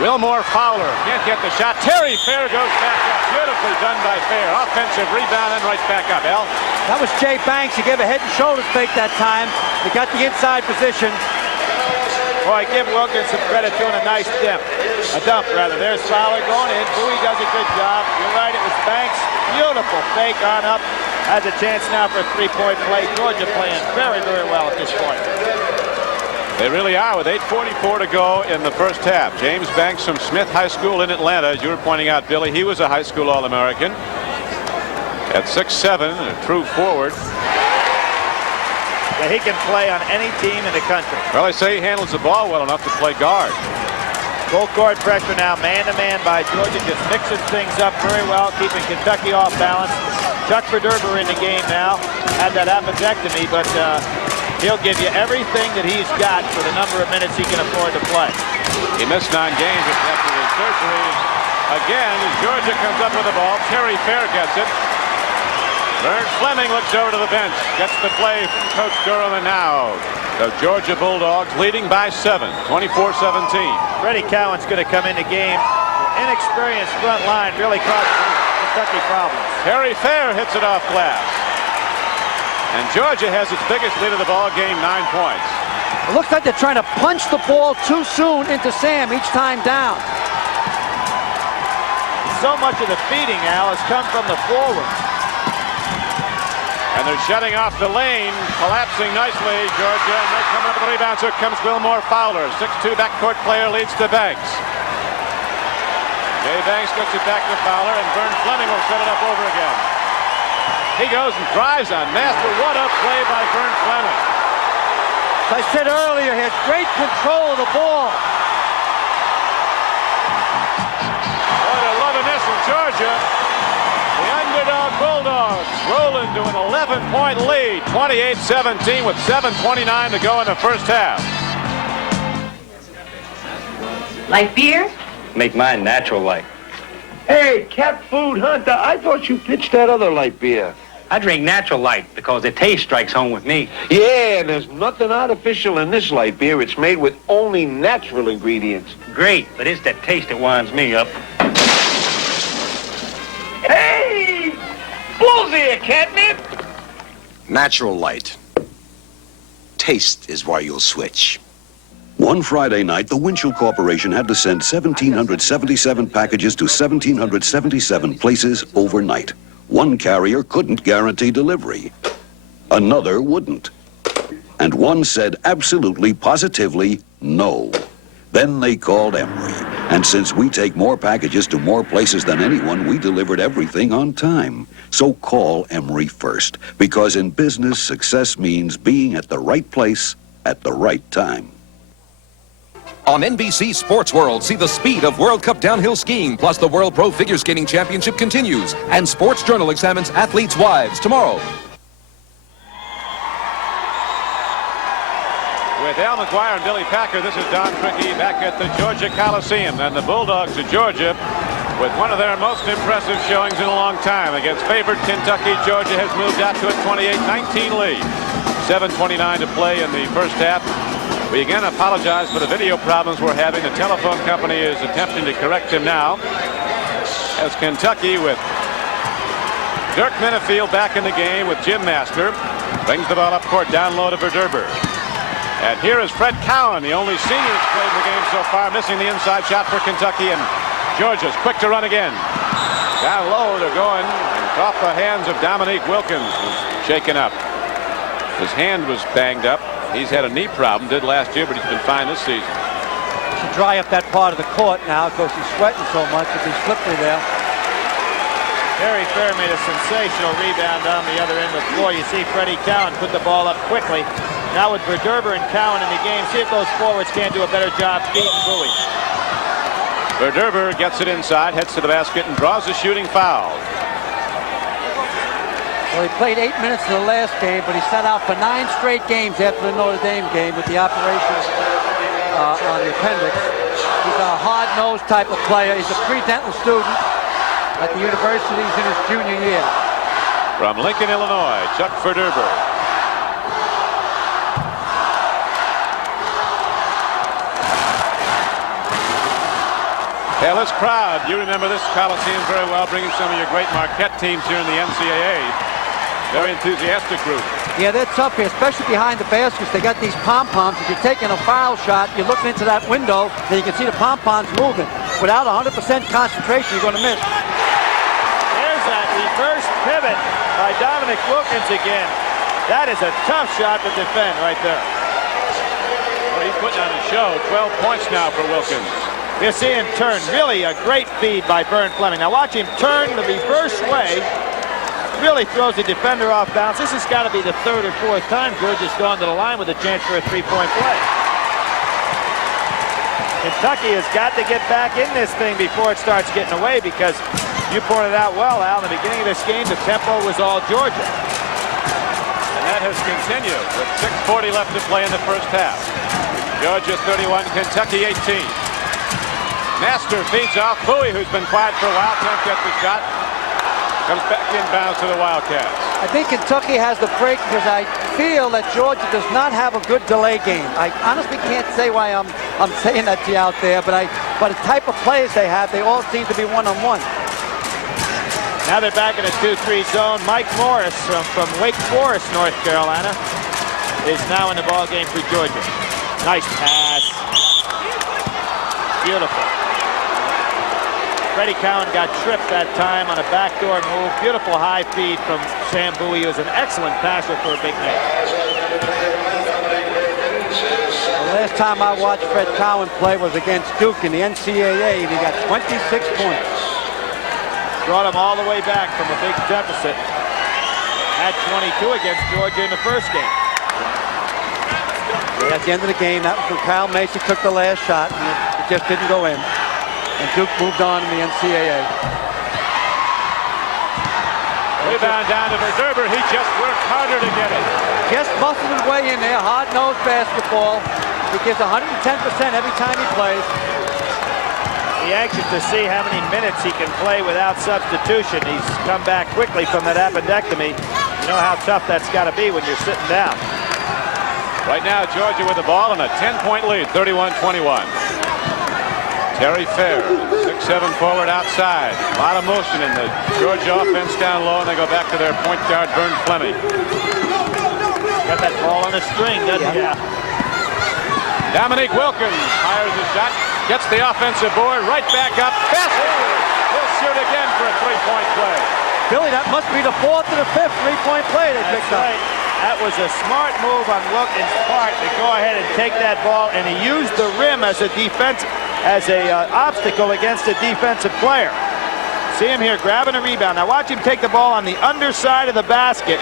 Wilmore Fowler can't get the shot. Terry Fair goes back up. Beautifully done by Fair. Offensive rebound and right back up. Al? That was Jay Banks. He gave a head and shoulders fake that time. He got the inside position. Boy, give Wilkins some credit doing a nice dump. There's Fowler going in. Bowie does a good job. You're right, it was Banks. Beautiful fake on up. Has a chance now for a three-point play. Georgia playing very, very well at this point. They really are with 8:44 to go in the first half. James Banks from Smith High School in Atlanta, as you were pointing out, Billy, he was a high school All-American. At 6'7", a true forward. Yeah, he can play on any team in the country. Well, they say he handles the ball well enough to play guard. Full court pressure now, man-to-man by Georgia, just mixing things up very well, keeping Kentucky off balance. Chuck Verderber in the game now, had that appendectomy, but he'll give you everything that he's got for the number of minutes he can afford to play. He missed 9 games after his surgery. Again, as Georgia comes up with the ball, Terry Fair gets it. Vern Fleming looks over to the bench, gets the play from Coach Durham, and now the Georgia Bulldogs leading by 7, 24-17. Freddie Cowan's going to come in the game. Inexperienced front line really causing Kentucky problems. Terry Fair hits it off glass. And Georgia has its biggest lead of the ball game, 9 points. It looks like they're trying to punch the ball too soon into Sam each time down. So much of the feeding, Al, has come from the forwards. And they're shutting off the lane, collapsing nicely, Georgia, and they come up with the rebound. So here comes Wilmore Fowler. 6'2" backcourt player leads to Banks. Jay Banks gets it back to Fowler, and Vern Fleming will set it up over again. He goes and drives on Master. What a play by Vern Fleming. As I said earlier, he has great control of the ball. What a lot of this in Georgia. The underdog Bulldogs rolling to an 11-point lead, 28-17 with 7:29 to go in the first half. Like beer? Make mine natural light. Hey, cat food hunter, I thought you pitched that other light beer. I drink natural light because the taste strikes home with me. Yeah, there's nothing artificial in this light beer. It's made with only natural ingredients. Great, but it's the taste that winds me up. Hey! Bull's here, catnip! Natural light. Taste is why you'll switch. One Friday night, the Winchell Corporation had to send 1,777 packages to 1,777 places overnight. One carrier couldn't guarantee delivery. Another wouldn't. And one said absolutely, positively, no. Then they called Emory. And since we take more packages to more places than anyone, we delivered everything on time. So call Emory first. Because in business, success means being at the right place at the right time. On NBC Sports World, see the speed of World Cup downhill skiing, plus the World Pro Figure Skating Championship continues. And Sports Journal examines athletes' wives tomorrow. With Al McGuire and Billy Packer, this is Don Criqui back at the Georgia Coliseum. And the Bulldogs of Georgia with one of their most impressive showings in a long time. Against favored Kentucky, Georgia has moved out to a 28-19 lead. 7:29 to play in the first half. We again apologize for the video problems we're having. The telephone company is attempting to correct them now. As Kentucky with Dirk Minifield back in the game with Jim Master. Brings the ball up court down low to Verderber. And here is Fred Cowan, the only senior who's played in the game so far, missing the inside shot for Kentucky, and Georgia's quick to run again. Down low, they're going, and off the hands of Dominique Wilkins, was shaken up. His hand was banged up. He's had a knee problem, did last year, but he's been fine this season. Should dry up that part of the court now because he's sweating so much. It'll be slippery there. Terry Fair made a sensational rebound on the other end of the floor. You see Freddie Cowan put the ball up quickly. Now with Verderber and Cowan in the game, see if those forwards can't do a better job beating Bowie. Verderber gets it inside, heads to the basket, and draws a shooting foul. Well, he played 8 minutes in the last game, but he sat out for 9 straight games after the Notre Dame game with the operation on the appendix. He's a hard-nosed type of player. He's a pre-dental student at the university. He's in his junior year. From Lincoln, Illinois, Chuck Verderber. Hellas crowd. You remember this Coliseum very well, bringing some of your great Marquette teams here in the NCAA. Very enthusiastic group. Yeah, they're tough here, especially behind the baskets. They got these pom-poms. If you're taking a foul shot, you're looking into that window, then you can see the pom-poms moving. Without 100% concentration, you're going to miss. There's that reverse pivot by Dominique Wilkins again. That is a tough shot to defend right there. Well, he's putting on a show. 12 points now for Wilkins. You see him turn. Really a great feed by Vern Fleming. Now watch him turn the reverse way. Really throws the defender off bounds. This has got to be the 3rd or 4th time Georgia's gone to the line with a chance for a 3-point play. Kentucky has got to get back in this thing before it starts getting away, because you pointed out well, Al, in the beginning of this game, the tempo was all Georgia. And that has continued with 6:40 left to play in the first half. Georgia 31, Kentucky 18. Master feeds off Bowie, who's been quiet for a while, can't get the shot. Comes back inbounds to the Wildcats. I think Kentucky has the break because I feel that Georgia does not have a good delay game. I honestly can't say why I'm saying that to you out there, but the type of players they have, they all seem to be one-on-one. Now they're back in a 2-3 zone. Mike Morris from Wake Forest, North Carolina, is now in the ball game for Georgia. Nice pass. Beautiful. Freddie Cowan got tripped that time on a backdoor move. Beautiful high feed from Sam Bowie, who is an excellent passer for a big man. The last time I watched Fred Cowan play was against Duke in the NCAA, and he got 26 points. Brought him all the way back from a big deficit. Had 22 against Georgia in the first game. At the end of the game, that was when Kyle Macy took the last shot, and it just didn't go in. And Duke moved on in the NCAA. Rebound down to Verderber. He just worked harder to get it. Just muscled his way in there. Hard-nosed basketball. He gives 110% every time he plays. He's anxious to see how many minutes he can play without substitution. He's come back quickly from that appendectomy. You know how tough that's got to be when you're sitting down. Right now, Georgia with the ball and a 10-point lead, 31-21. Terry Fair, 6'7" forward outside. A lot of motion in the Georgia offense down low, and they go back to their point guard, Vern Fleming. Got that ball on a string, doesn't he? Yeah. Dominique Wilkins fires a shot, gets the offensive board, right back up. Basket! He'll shoot again for a 3-point play. Billy, that must be the 4th or the 5th 3-point play they picked up. Right. That was a smart move on Wilkins' part to go ahead and take that ball, and he used the rim as a defense, as a obstacle against a defensive player. See him here grabbing a rebound. Now watch him take the ball on the underside of the basket,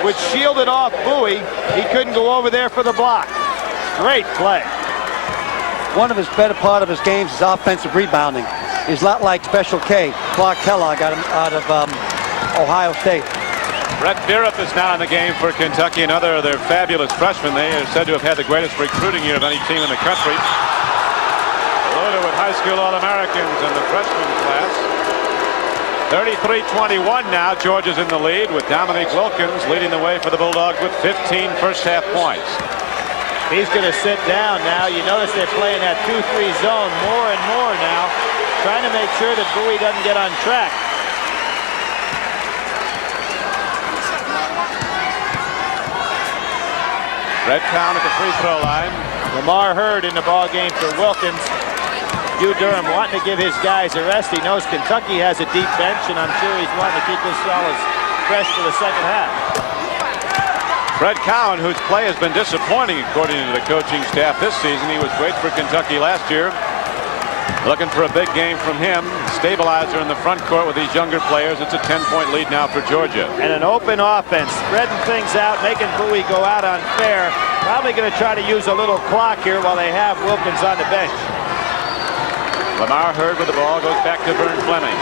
which shielded off Bowie. He couldn't go over there for the block. Great play. One of his better part of his games is offensive rebounding. He's a lot like Special K, Clark Kellogg out of Ohio State. Brett Bierup is now in the game for Kentucky, another of their fabulous freshmen. They are said to have had the greatest recruiting year of any team in the country. Loaded with high school All-Americans in the freshman class. 33-21 now. Georgia's in the lead with Dominique Wilkins leading the way for the Bulldogs with 15 first-half points. He's going to sit down now. You notice they're playing that 2-3 zone more and more now, trying to make sure that Bowie doesn't get on track. Red count at the free throw line. Lamar Hurd in the ball game for Wilkins. Hugh Durham wanting to give his guys a rest. He knows Kentucky has a deep bench, and I'm sure he's wanting to keep his fellas fresh for the second half. Fred Cowan, whose play has been disappointing according to the coaching staff this season. He was great for Kentucky last year. Looking for a big game from him. Stabilizer in the front court with these younger players. It's a 10-point lead now for Georgia. And an open offense, spreading things out, making Bowie go out unfair. Probably going to try to use a little clock here while they have Wilkins on the bench. Lamar Hurd with the ball, goes back to Vern Fleming.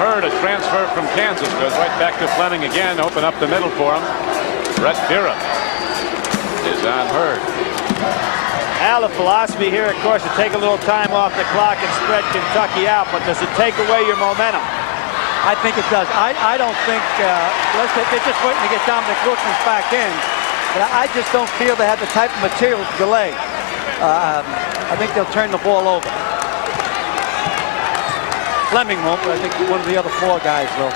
Hurd, a transfer from Kansas, goes right back to Fleming again. Open up the middle for him. Brett Bierup is on Hurd. Now the philosophy here, of course, to take a little time off the clock and spread Kentucky out, but does it take away your momentum? I think it does. I don't think, they're just waiting to get Dominique Wilkins back in, but I just don't feel they have the type of material to delay. I think they'll turn the ball over. Fleming won't, but I think one of the other four guys will.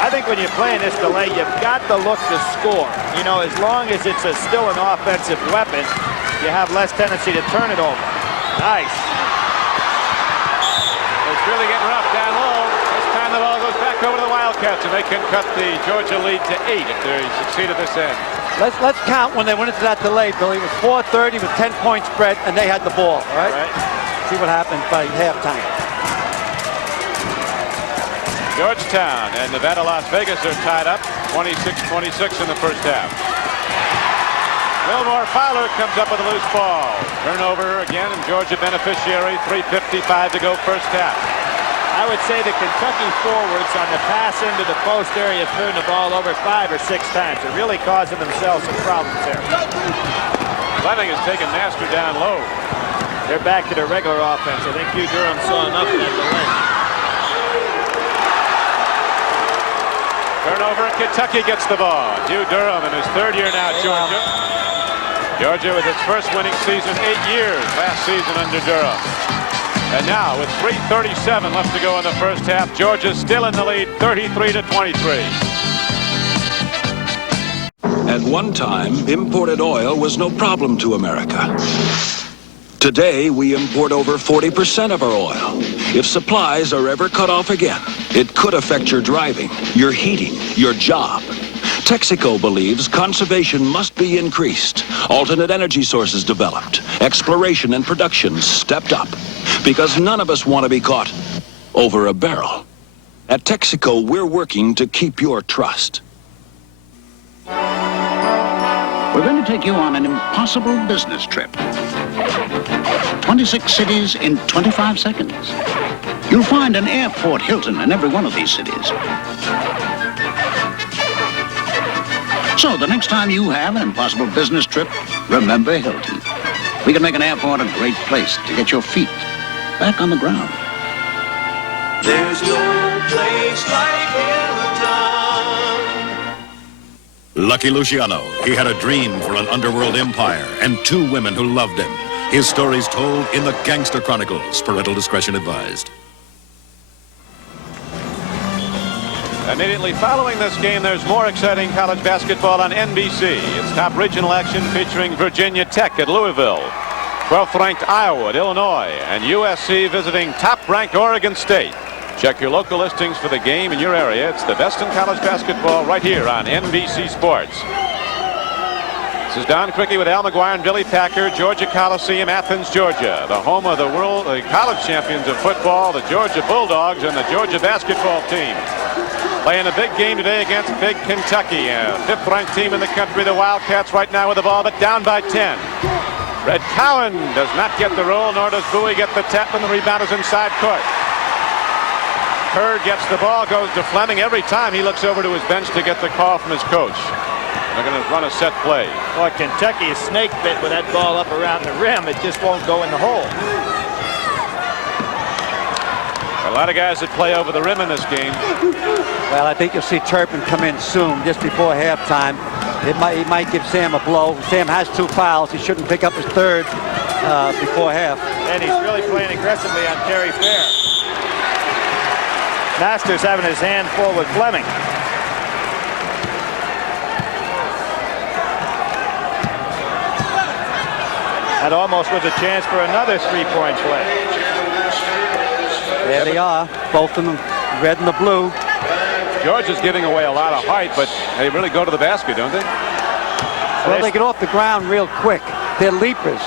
I think when you're playing this delay, you've got to look to score. You know, as long as it's still an offensive weapon, you have less tendency to turn it over. Nice. It's really getting rough down low. This time the ball goes back over to the Wildcats, and they can cut the Georgia lead to 8 if they succeed at this end. Let's count when they went into that delay, Billy. It was 4:30 with 10-point spread, and they had the ball. All right? See what happens by halftime. Georgetown and Nevada, Las Vegas are tied up 26-26 in the first half. Wilmore Fowler comes up with a loose ball. Turnover again, and Georgia beneficiary. 3:55 to go first half. I would say the Kentucky forwards on the pass into the post area have turned the ball over 5 or 6 times. They're really causing themselves some problems there. Fleming has taken Master down low. They're back to their regular offense. I think Hugh Durham saw enough of that delay. Turnover, and Kentucky gets the ball. Hugh Durham in his 3rd year now at Georgia. Georgia with its first winning season 8 years last season under Durham. And now with 3:37 left to go in the first half, Georgia's still in the lead 33-23. At one time, imported oil was no problem to America. Today, we import over 40% of our oil. If supplies are ever cut off again, it could affect your driving, your heating, your job. Texaco believes conservation must be increased, alternate energy sources developed, exploration and production stepped up, because none of us want to be caught over a barrel. At Texaco, we're working to keep your trust. We're going to take you on an impossible business trip. 26 cities in 25 seconds. You'll find an airport Hilton in every one of these cities. So the next time you have an impossible business trip, remember Hilton. We can make an airport a great place to get your feet back on the ground. There's no place like Hilton. Lucky Luciano. He had a dream for an underworld empire and 2 women who loved him. His story's told in the Gangster Chronicles. Parental discretion advised. Immediately following this game, there's more exciting college basketball on NBC. It's top regional action featuring Virginia Tech at Louisville, 12th-ranked Iowa at Illinois, and USC visiting top-ranked Oregon State. Check your local listings for the game in your area. It's the best in college basketball right here on NBC Sports. This is Don Criqui with Al McGuire and Billy Packer, Georgia Coliseum, Athens, Georgia, the home of the college champions of football, the Georgia Bulldogs, and the Georgia basketball team. Playing a big game today against big Kentucky, a 5th-ranked team in the country. The Wildcats right now with the ball, but down by 10. Red Cowan does not get the roll, nor does Bowie get the tap, and the rebound is inside court. Hurd gets the ball, goes to Fleming. Every time he looks over to his bench to get the call from his coach. They're going to run a set play. Boy, Kentucky is snake bit with that ball up around the rim. It just won't go in the hole. A lot of guys that play over the rim in this game. Well, I think you'll see Turpin come in soon, just before halftime. He might give Sam a blow. Sam has 2 fouls. He shouldn't pick up his 3rd before half. And he's really playing aggressively on Terry Fair. Masters having his hand full with Fleming. That almost was a chance for another 3-point play. There they are, both of them, red and the blue. Georgia's giving away a lot of height, but they really go to the basket, don't they? Well, they get off the ground real quick. They're leapers,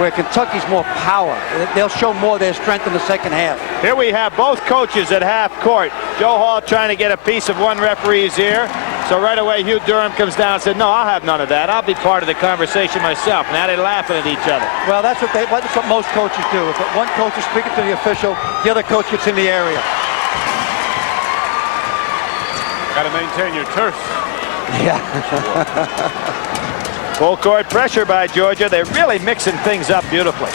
where Kentucky's more power. They'll show more of their strength in the second half. Here we have both coaches at half court. Joe Hall trying to get a piece of one referee's ear. So right away, Hugh Durham comes down and said, no, I'll have none of that. I'll be part of the conversation myself. Now they're laughing at each other. Well, that's what most coaches do. If one coach is speaking to the official, the other coach gets in the area. Got to maintain your turf. Yeah. Full court pressure by Georgia. They're really mixing things up beautifully.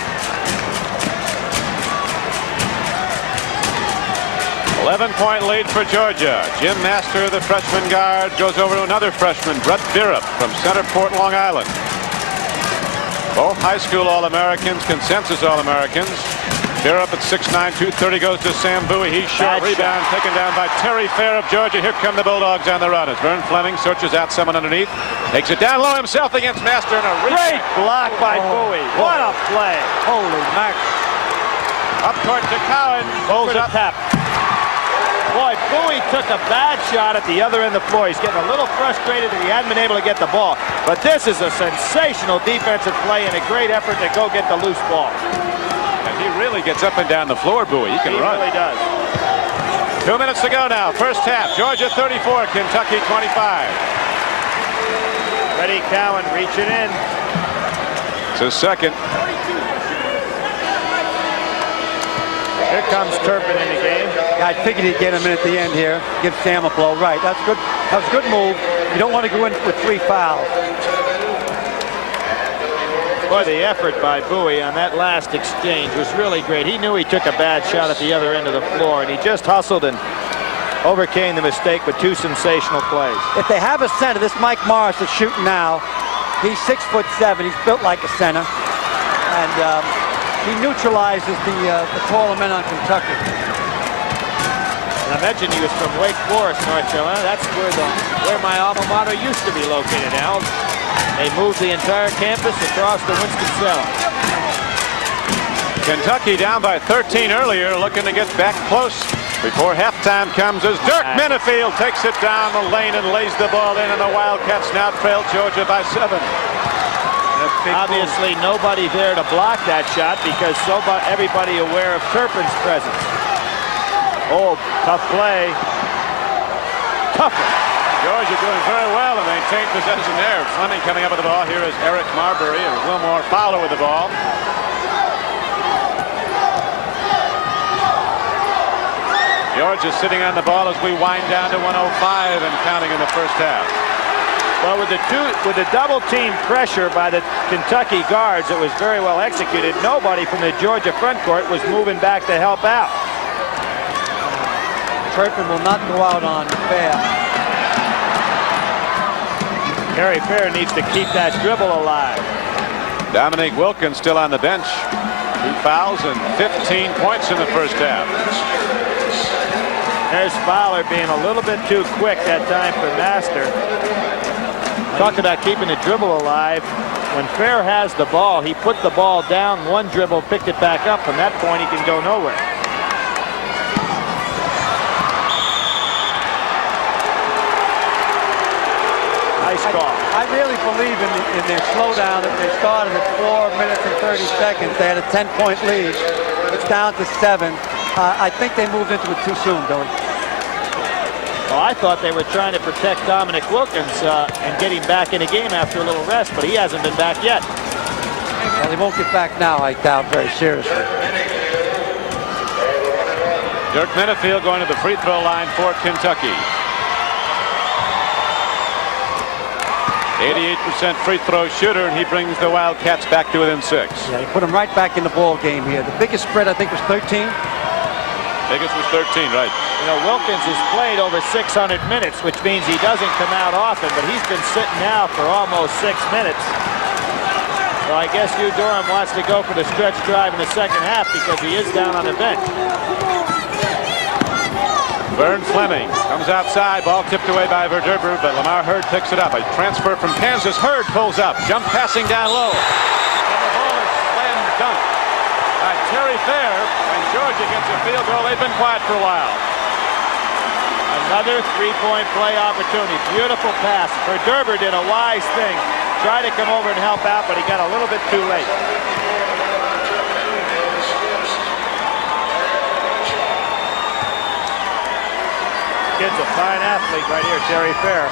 11-point lead for Georgia. Jim Master, the freshman guard, goes over to another freshman, Brett Birrup from Centerport, Long Island. Both high school All-Americans, consensus All-Americans. Birrup at 6'9", 230 goes to Sam Bowie. He's short. Rebound taken down by Terry Fair of Georgia. Here come the Bulldogs on the run as Vern Fleming searches out someone underneath. Takes it down low himself against Master and a great block by Bowie. What a play. Holy mac. Up court to Cowan. Pulls up. Tap. Boy, Bowie took a bad shot at the other end of the floor. He's getting a little frustrated that he hadn't been able to get the ball. But this is a sensational defensive play and a great effort to go get the loose ball. And he really gets up and down the floor, Bowie. He can run. He really does. 2 minutes to go now. First half. Georgia 34, Kentucky 25. Freddie Cowan reaching in. It's his second. Here comes Turpin in the game. I figured he'd get him in at the end here. Give Sam a blow. Right. That's good. That was a good move. You don't want to go in with 3 fouls. Boy, the effort by Bowie on that last exchange was really great. He knew he took a bad shot at the other end of the floor, and he just hustled and overcame the mistake with 2 sensational plays. If they have a center, this Mike Morris is shooting now. He's 6'7". He's built like a center, and he neutralizes the taller men on Kentucky. And I mentioned he was from Wake Forest, North Carolina. That's where my alma mater used to be located now. They moved the entire campus across to Winston-Salem. Kentucky down by 13 earlier, looking to get back close before halftime comes as Dirk Minifield takes it down the lane and lays the ball in, and the Wildcats now trail Georgia by 7. Obviously, nobody there to block that shot because everybody aware of Turpin's presence. Oh, tough play. Tough one. Georgia doing very well to maintain possession there. Fleming coming up with the ball. Here is Eric Marbury and Wilmore Fowler with the ball. Georgia sitting on the ball as we wind down to 105 and counting in the first half. Well, with the double team pressure by the Kentucky guards, it was very well executed. Nobody from the Georgia front court was moving back to help out. Turpin will not go out on Fair. Terry Fair needs to keep that dribble alive. Dominique Wilkins still on the bench. 2 fouls and 15 points in the first half. There's Fowler being a little bit too quick that time for Master. Talk about keeping the dribble alive. When Fair has the ball, he put the ball down, 1 dribble, picked it back up. From that point, he can go nowhere. Nice call. I really believe in their slowdown that they started at 4 minutes and 30 seconds. They had a 10-point lead. It's down to 7. I think they moved into it too soon, Billy. Well, I thought they were trying to protect Dominique Wilkins and get him back in the game after a little rest, but he hasn't been back yet. Well, he won't get back now, I doubt, very seriously. Dirk Minifield going to the free throw line for Kentucky. 88% free throw shooter, and he brings the Wildcats back to within 6. Yeah, he put them right back in the ball game here. The biggest spread, I think, was 13. Biggest was 13, right. You know, Wilkins has played over 600 minutes, which means he doesn't come out often, but he's been sitting now for almost 6 minutes. So I guess Hugh Durham wants to go for the stretch drive in the second half because he is down on the bench. Vern Fleming comes outside, ball tipped away by Verderber, but Lamar Hurd picks it up. A transfer from Kansas. Hurd pulls up, jump passing down low. And the ball is slam dunk by Terry Fair, and Georgia gets a field goal. They've been quiet for a while. Another three-point play opportunity. Beautiful pass. Verderber did a wise thing. Tried to come over and help out, but he got a little bit too late. Kid's a fine athlete right here, Terry Fair.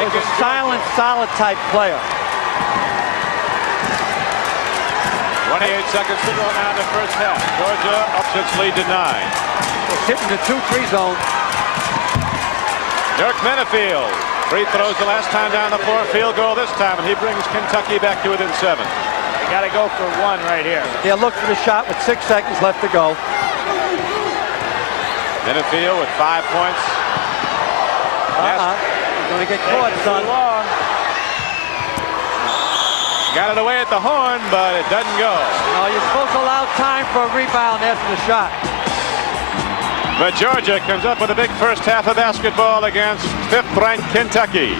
He's a silent, solid type player. 28 seconds to go now in the first half. Georgia ups its lead to 9. It's hitting the 2-3 zone. Dirk Minifield. Free throws the last time down the floor. Field goal this time, and he brings Kentucky back to within 7. They got to go for one right here. Yeah, look for the shot with 6 seconds left to go. Minifield with 5 points. He's going to get caught, son. Got it away at the horn, but it doesn't go. No, you're supposed to allow time for a rebound after the shot. But Georgia comes up with a big first half of basketball against 5th-ranked Kentucky.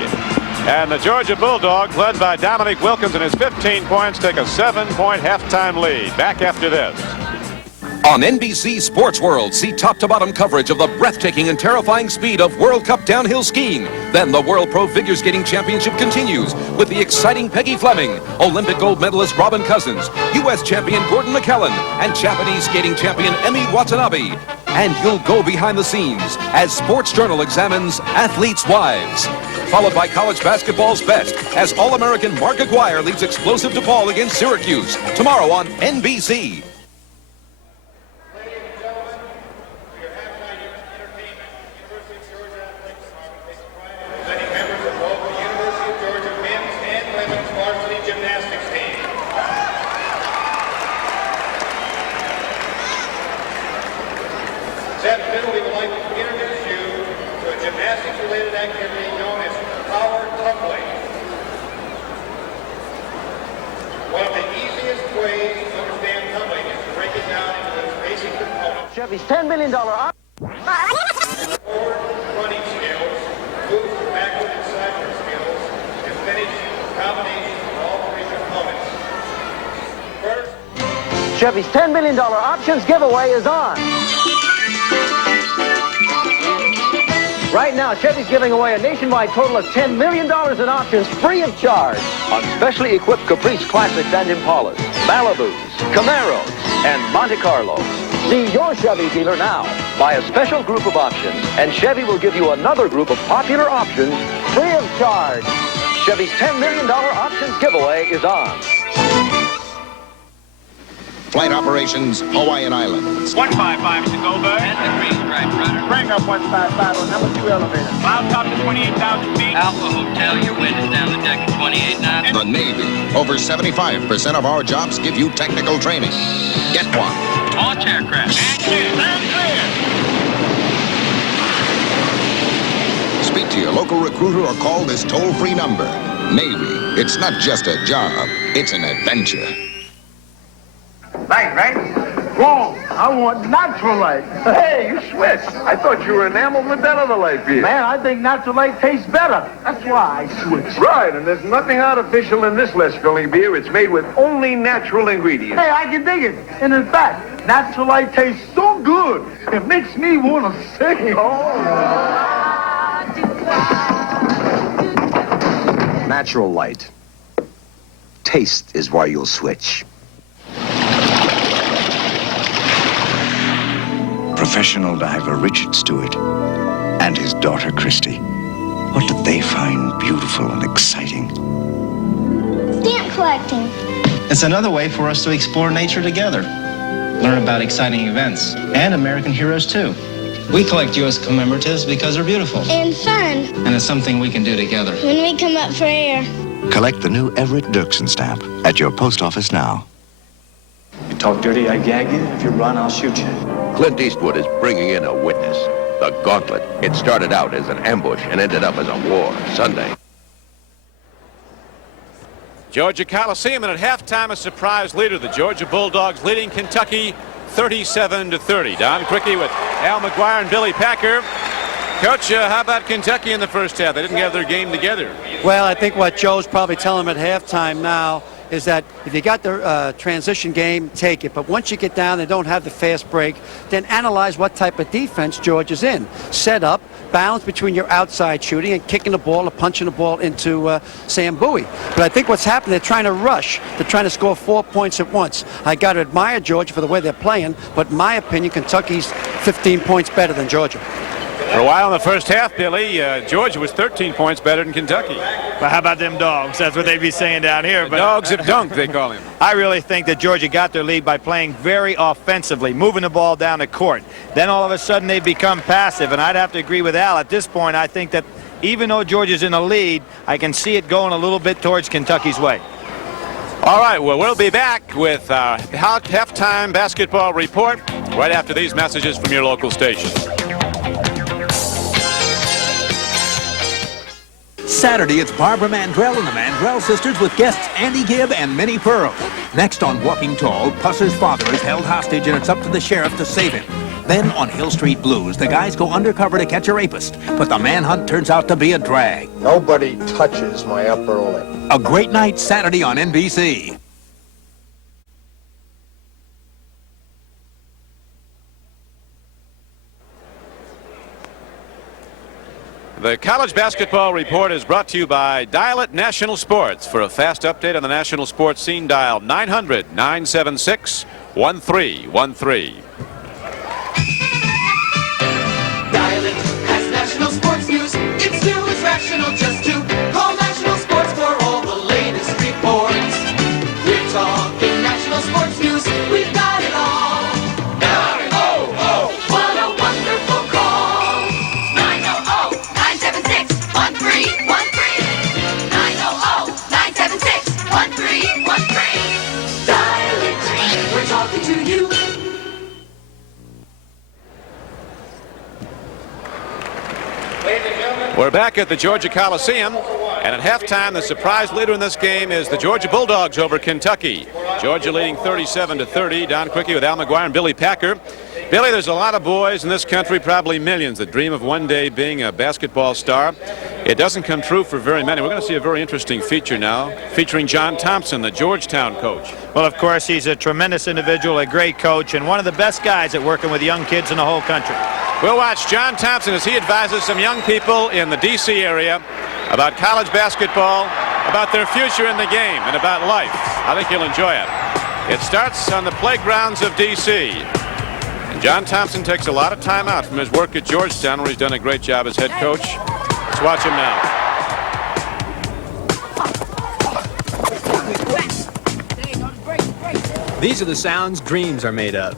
And the Georgia Bulldogs, led by Dominique Wilkins and his 15 points, take a 7-point halftime lead. Back after this. On NBC Sports World, see top-to-bottom coverage of the breathtaking and terrifying speed of World Cup downhill skiing. Then the World Pro Figure Skating Championship continues with the exciting Peggy Fleming, Olympic gold medalist Robin Cousins, U.S. champion Gordon McKellen, and Japanese skating champion Emi Watanabe. And you'll go behind the scenes as Sports Journal examines athletes' wives. Followed by college basketball's best as All-American Mark McGuire leads explosive DePaul against Syracuse. Tomorrow on NBC. Chevy's $10 million running skills, move backward and sideward skills, and finish combinations of all 3 components. First, Chevy's $10 million options giveaway is on. Right now, Chevy's giving away a nationwide total of $10 million in options free of charge on specially equipped Caprice Classics and Impalas, Malibus, Camaros, and Monte Carlos. See your Chevy dealer now. Buy a special group of options, and Chevy will give you another group of popular options free of charge. Chevy's $10 million options giveaway is on. Flight operations, Hawaiian Islands. 155 to Goldberg. And the green stripe runner. Bring up 155 on number 2 elevator. Cloud top to 28,000 feet. Alpha Hotel, your wind is down the deck at 28 knots. The Navy. Over 75% of our jobs give you technical training. Get one. Launch aircraft. Action. Stand clear. Speak to your local recruiter or call this toll-free number. Navy. It's not just a job. It's an adventure. Light, right? Wrong. I want natural light. Hey, you switched. I thought you were enamored with that other light beer. Man, I think natural light tastes better. That's why I switched. Right, and there's nothing artificial in this less filling beer. It's made with only natural ingredients. Hey, I can dig it. And in fact, natural light tastes so good, it makes me want to sing. Natural light. Taste is why you'll switch. Professional diver Richard Stewart and his daughter Christy. What did they find beautiful and exciting? Stamp collecting. It's another way for us to explore nature together. learn about exciting events, and American heroes too. We collect U.S. commemoratives because they're beautiful. And fun. And it's something we can do together. When we come up for air. Collect the new Everett Dirksen stamp at your post office now. You talk dirty, I gag you. If you run, I'll shoot you. Clint Eastwood is bringing in a witness. The Gauntlet. It started out as an ambush and ended up as a war. Sunday. Georgia Coliseum, and at halftime, a surprise leader. The Georgia Bulldogs leading Kentucky 37-30. Don Criqui with Al McGuire and Billy Packer. Coach, how about Kentucky in the first half? They didn't have their game together. Well, I think what Joe's probably telling them at halftime now is that if you got the transition game, take it. But once you get down and don't have the fast break, then analyze what type of defense Georgia's in. Set up, balance between your outside shooting and kicking the ball or punching the ball into Sam Bowie. But I think what's happened, they're trying to rush. They're trying to score 4 points at once. I got to admire Georgia for the way they're playing, but in my opinion, Kentucky's 15 points better than Georgia. For a while in the first half, Billy, Georgia was 13 points better than Kentucky. But how about them dogs? That's what they'd be saying down here. The dogs have dunked, they call him. I really think that Georgia got their lead by playing very offensively, moving the ball down the court. Then all of a sudden they become passive, and I'd have to agree with Al. At this point, I think that even though Georgia's in the lead, I can see it going a little bit towards Kentucky's way. All right, well, we'll be back with our halftime basketball report right after these messages from your local station. Saturday, it's Barbara Mandrell and the Mandrell sisters with guests Andy Gibb and Minnie Pearl. Next on Walking Tall, Pusser's father is held hostage and it's up to the sheriff to save him. Then on Hill Street Blues, the guys go undercover to catch a rapist, but the manhunt turns out to be a drag. Nobody touches my upper lip. A great night Saturday on NBC. The College Basketball Report is brought to you by Dial It National Sports. For a fast update on the national sports scene, dial 900-976-1313. Dial It has national sports news. It's new, it's rational just to call National Sports for all the latest reports. We're talking national sports news. We've got it all. 900, what a wonderful call. 900-976-1313. 900-976-1313. Dial it. We're talking to you. We're back at the Georgia Coliseum, and at halftime, the surprise leader in this game is the Georgia Bulldogs over Kentucky. Georgia leading 37-30. Don Criqui with Al McGuire and Billy Packer. Billy, there's a lot of boys in this country, probably millions, that dream of one day being a basketball star. It doesn't come true for very many. We're going to see a very interesting feature now, featuring John Thompson, the Georgetown coach. Well, of course, he's a tremendous individual, a great coach, and one of the best guys at working with young kids in the whole country. We'll watch John Thompson as he advises some young people in the D.C. area about college basketball, about their future in the game, and about life. I think you'll enjoy it. It starts on the playgrounds of D.C. And John Thompson takes a lot of time out from his work at Georgetown, where he's done a great job as head coach. Let's watch him now. These are the sounds dreams are made of.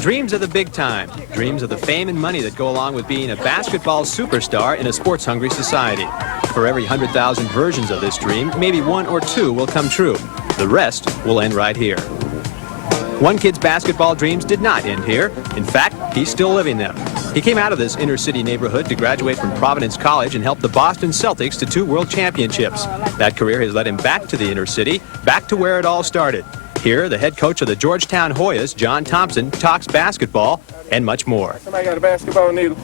Dreams of the big time. Dreams of the fame and money that go along with being a basketball superstar in a sports-hungry society. For every 100,000 versions of this dream, maybe one or two will come true. The rest will end right here. One kid's basketball dreams did not end here. In fact, he's still living them. He came out of this inner-city neighborhood to graduate from Providence College and help the Boston Celtics to 2 world championships. That career has led him back to the inner city, back to where it all started. Here, the head coach of the Georgetown Hoyas, John Thompson, talks basketball and much more. Somebody got a basketball needle?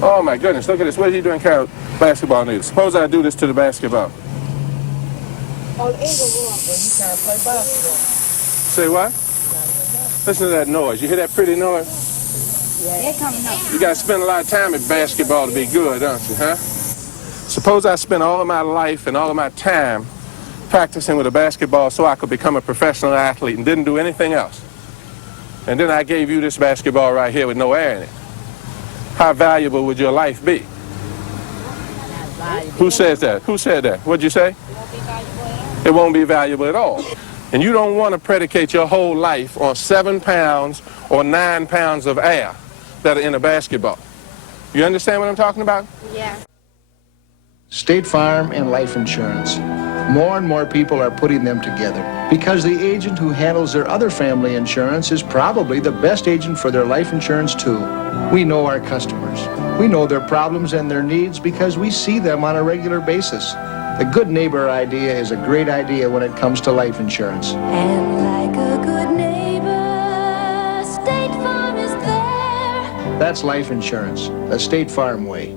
Oh, my goodness. Look at this. What are you doing, Carol? Basketball needle. Suppose I do this to the basketball. Oh, the Eagle grew up, but you can't play basketball. Say what? Listen to that noise. You hear that pretty noise? Yeah, they're coming up. You got to spend a lot of time at basketball to be good, don't you, huh? Suppose I spent all of my life and all of my time practicing with a basketball so I could become a professional athlete and didn't do anything else. And then I gave you this basketball right here with no air in it. How valuable would your life be? Who says that? Who said that? What'd you say? It won't be valuable at all. And you don't want to predicate your whole life on 7 pounds or 9 pounds of air that are in a basketball. You understand what I'm talking about? Yeah. State Farm and life insurance. More and more people are putting them together because the agent who handles their other family insurance is probably the best agent for their life insurance too. We know our customers. We know their problems and their needs because we see them on a regular basis. The good neighbor idea is a great idea when it comes to life insurance. And like a good neighbor, State Farm is there. That's life insurance, the State Farm way.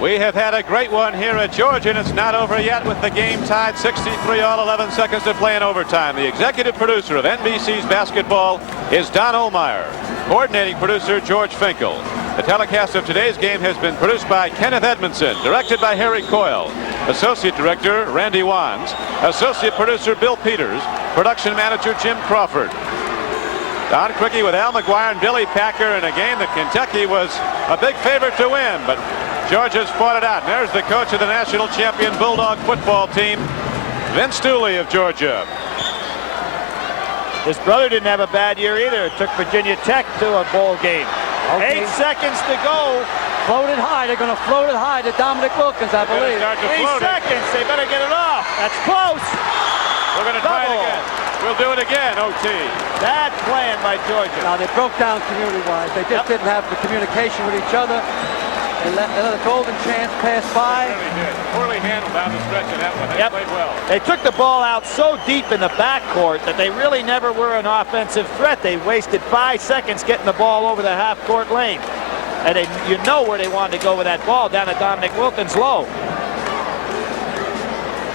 We have had a great one here at Georgia, and it's not over yet with the game tied 63 all, 11 seconds to play in overtime. The executive producer of NBC's basketball is Don Ohlmeyer. Coordinating producer George Finkel. The telecast of today's game has been produced by Kenneth Edmondson, directed by Harry Coyle, associate director Randy Wands, associate producer Bill Peters, production manager Jim Crawford. Don Criqui with Al McGuire and Billy Packer in a game that Kentucky was a big favorite to win, but Georgia's fought it out. And there's the coach of the national champion Bulldog football team, Vince Dooley of Georgia. His brother didn't have a bad year either. It took Virginia Tech to a bowl game. Okay. 8 seconds to go. Floated high. They're going to float it high to Dominique Wilkins, I believe. 3 seconds. They better get it off. That's close. We're going to try it again. We'll do it again, OT. Bad plan by Georgia. Now, they broke down community-wise. They just didn't have the communication with each other. They let a golden chance pass by. They really did. Poorly handled down the stretch of that one. They played well. They took the ball out so deep in the backcourt that they really never were an offensive threat. They wasted 5 seconds getting the ball over the half-court lane. And you know where they wanted to go with that ball, down at Dominique Wilkins low.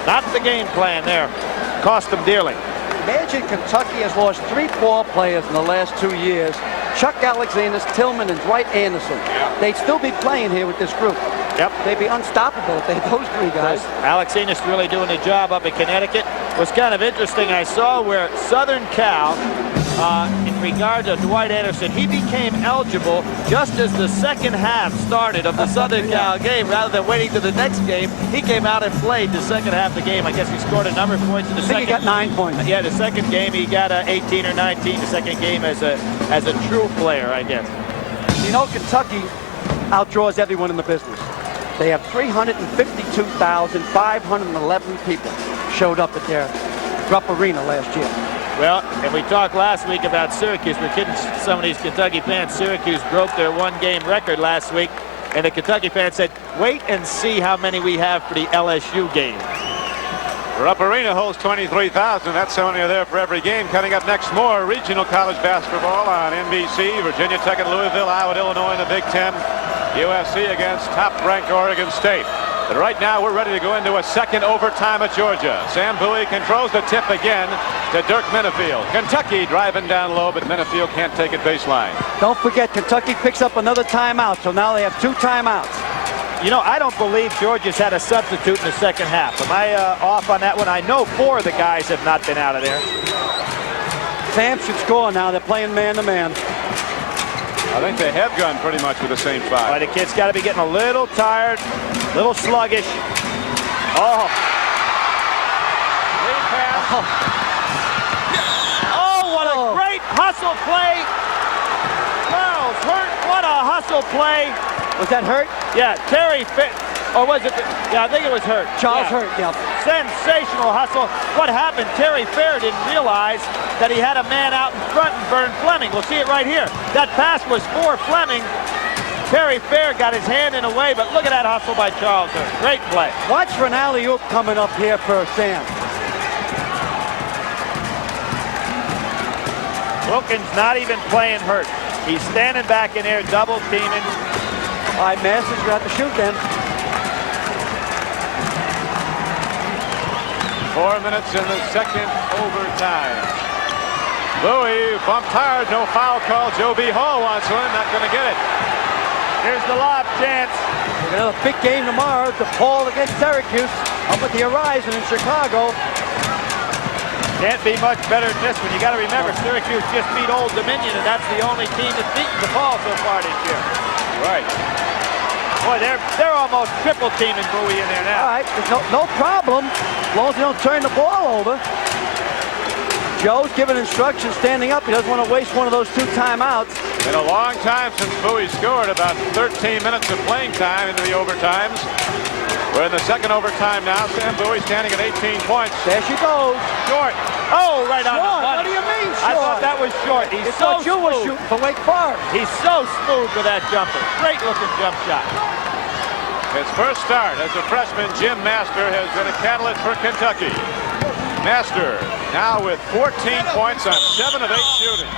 Not the game plan there. Cost them dearly. Imagine Kentucky has lost 3 ball players in the last 2 years. Chuck Alexander, Tillman, and Dwight Anderson. Yeah. They'd still be playing here with this group. Yep. They'd be unstoppable if they had those 3 guys. Alex Enos really doing a job up in Connecticut. It was kind of interesting. I saw where Southern Cal, in regard to Dwight Anderson, he became eligible just as the second half started of the Southern Cal game. Rather than waiting to the next game, he came out and played the second half of the game. I guess he scored a number of points in the second. I think he got 9 points. Yeah, the second game he got 18 or 19. The second game as a true player, I guess. You know, Kentucky outdraws everyone in the business. They have 352,511 people showed up at their Rupp Arena last year. Well, and we talked last week about Syracuse. We're kidding some of these Kentucky fans. Syracuse broke their 1-game record last week, and the Kentucky fans said, wait and see how many we have for the LSU game. Rupp Arena holds 23,000. That's how many are there for every game. Coming up next, more regional college basketball on NBC. Virginia Tech at Louisville, Iowa, Illinois in the Big Ten. USC against top-ranked Oregon State. But right now, we're ready to go into a second overtime at Georgia. Sam Bowie controls the tip again to Dirk Minifield. Kentucky driving down low, but Minifield can't take it baseline. Don't forget, Kentucky picks up another timeout, so now they have 2 timeouts. You know, I don't believe Georgia's had a substitute in the second half. Am I off on that one? I know 4 of the guys have not been out of there. Sam should score now. They're playing man-to-man. I think they have gone pretty much with the same 5. Well, the kid's got to be getting a little tired, a little sluggish. Oh. Lead pass. Oh, what a great hustle play. Charles Hurt, what a hustle play. Was that Hurt? Yeah, Terry Fit. Or was it? Yeah, I think it was Hurt. Charles Hurt, yeah. Sensational hustle. What happened? Terry Fair didn't realize that he had a man out in front and Vern Fleming. We'll see it right here. That pass was for Fleming. Terry Fair got his hand in the way, but look at that hustle by Charles Hurt. Great play. Watch for an alley-oop coming up here for Sam. Wilkins not even playing Hurt. He's standing back in there, double teaming. All right, Masters, you have to shoot then. 4 minutes in the second overtime. Bowie bumped hard, no foul call. Joe B. Hall wants one, not going to get it. Here's the lob chance. Another big game tomorrow. DePaul against Syracuse up at the Horizon in Chicago. Can't be much better than this one. You got to remember, Syracuse just beat Old Dominion, and that's the only team that's beaten DePaul so far this year. Right. Boy, they're almost triple teaming Bowie in there now. All right, there's no problem as long as they don't turn the ball over. Joe's giving instructions standing up. He doesn't want to waste one of those 2 timeouts. Been a long time since Bowie scored. About 13 minutes of playing time into the overtimes. We're in the second overtime now. Sam Bowie standing at 18 points. There she goes. Short. Oh, right on the Short. money. What do you mean short? I thought that was short. He's It's so what you were smooth. shooting for Wake Forest. He's so smooth with that jumper. Great looking jump shot. His first start as a freshman, Jim Master, has been a catalyst for Kentucky. Master now with 14 points on 7 of 8 shooting.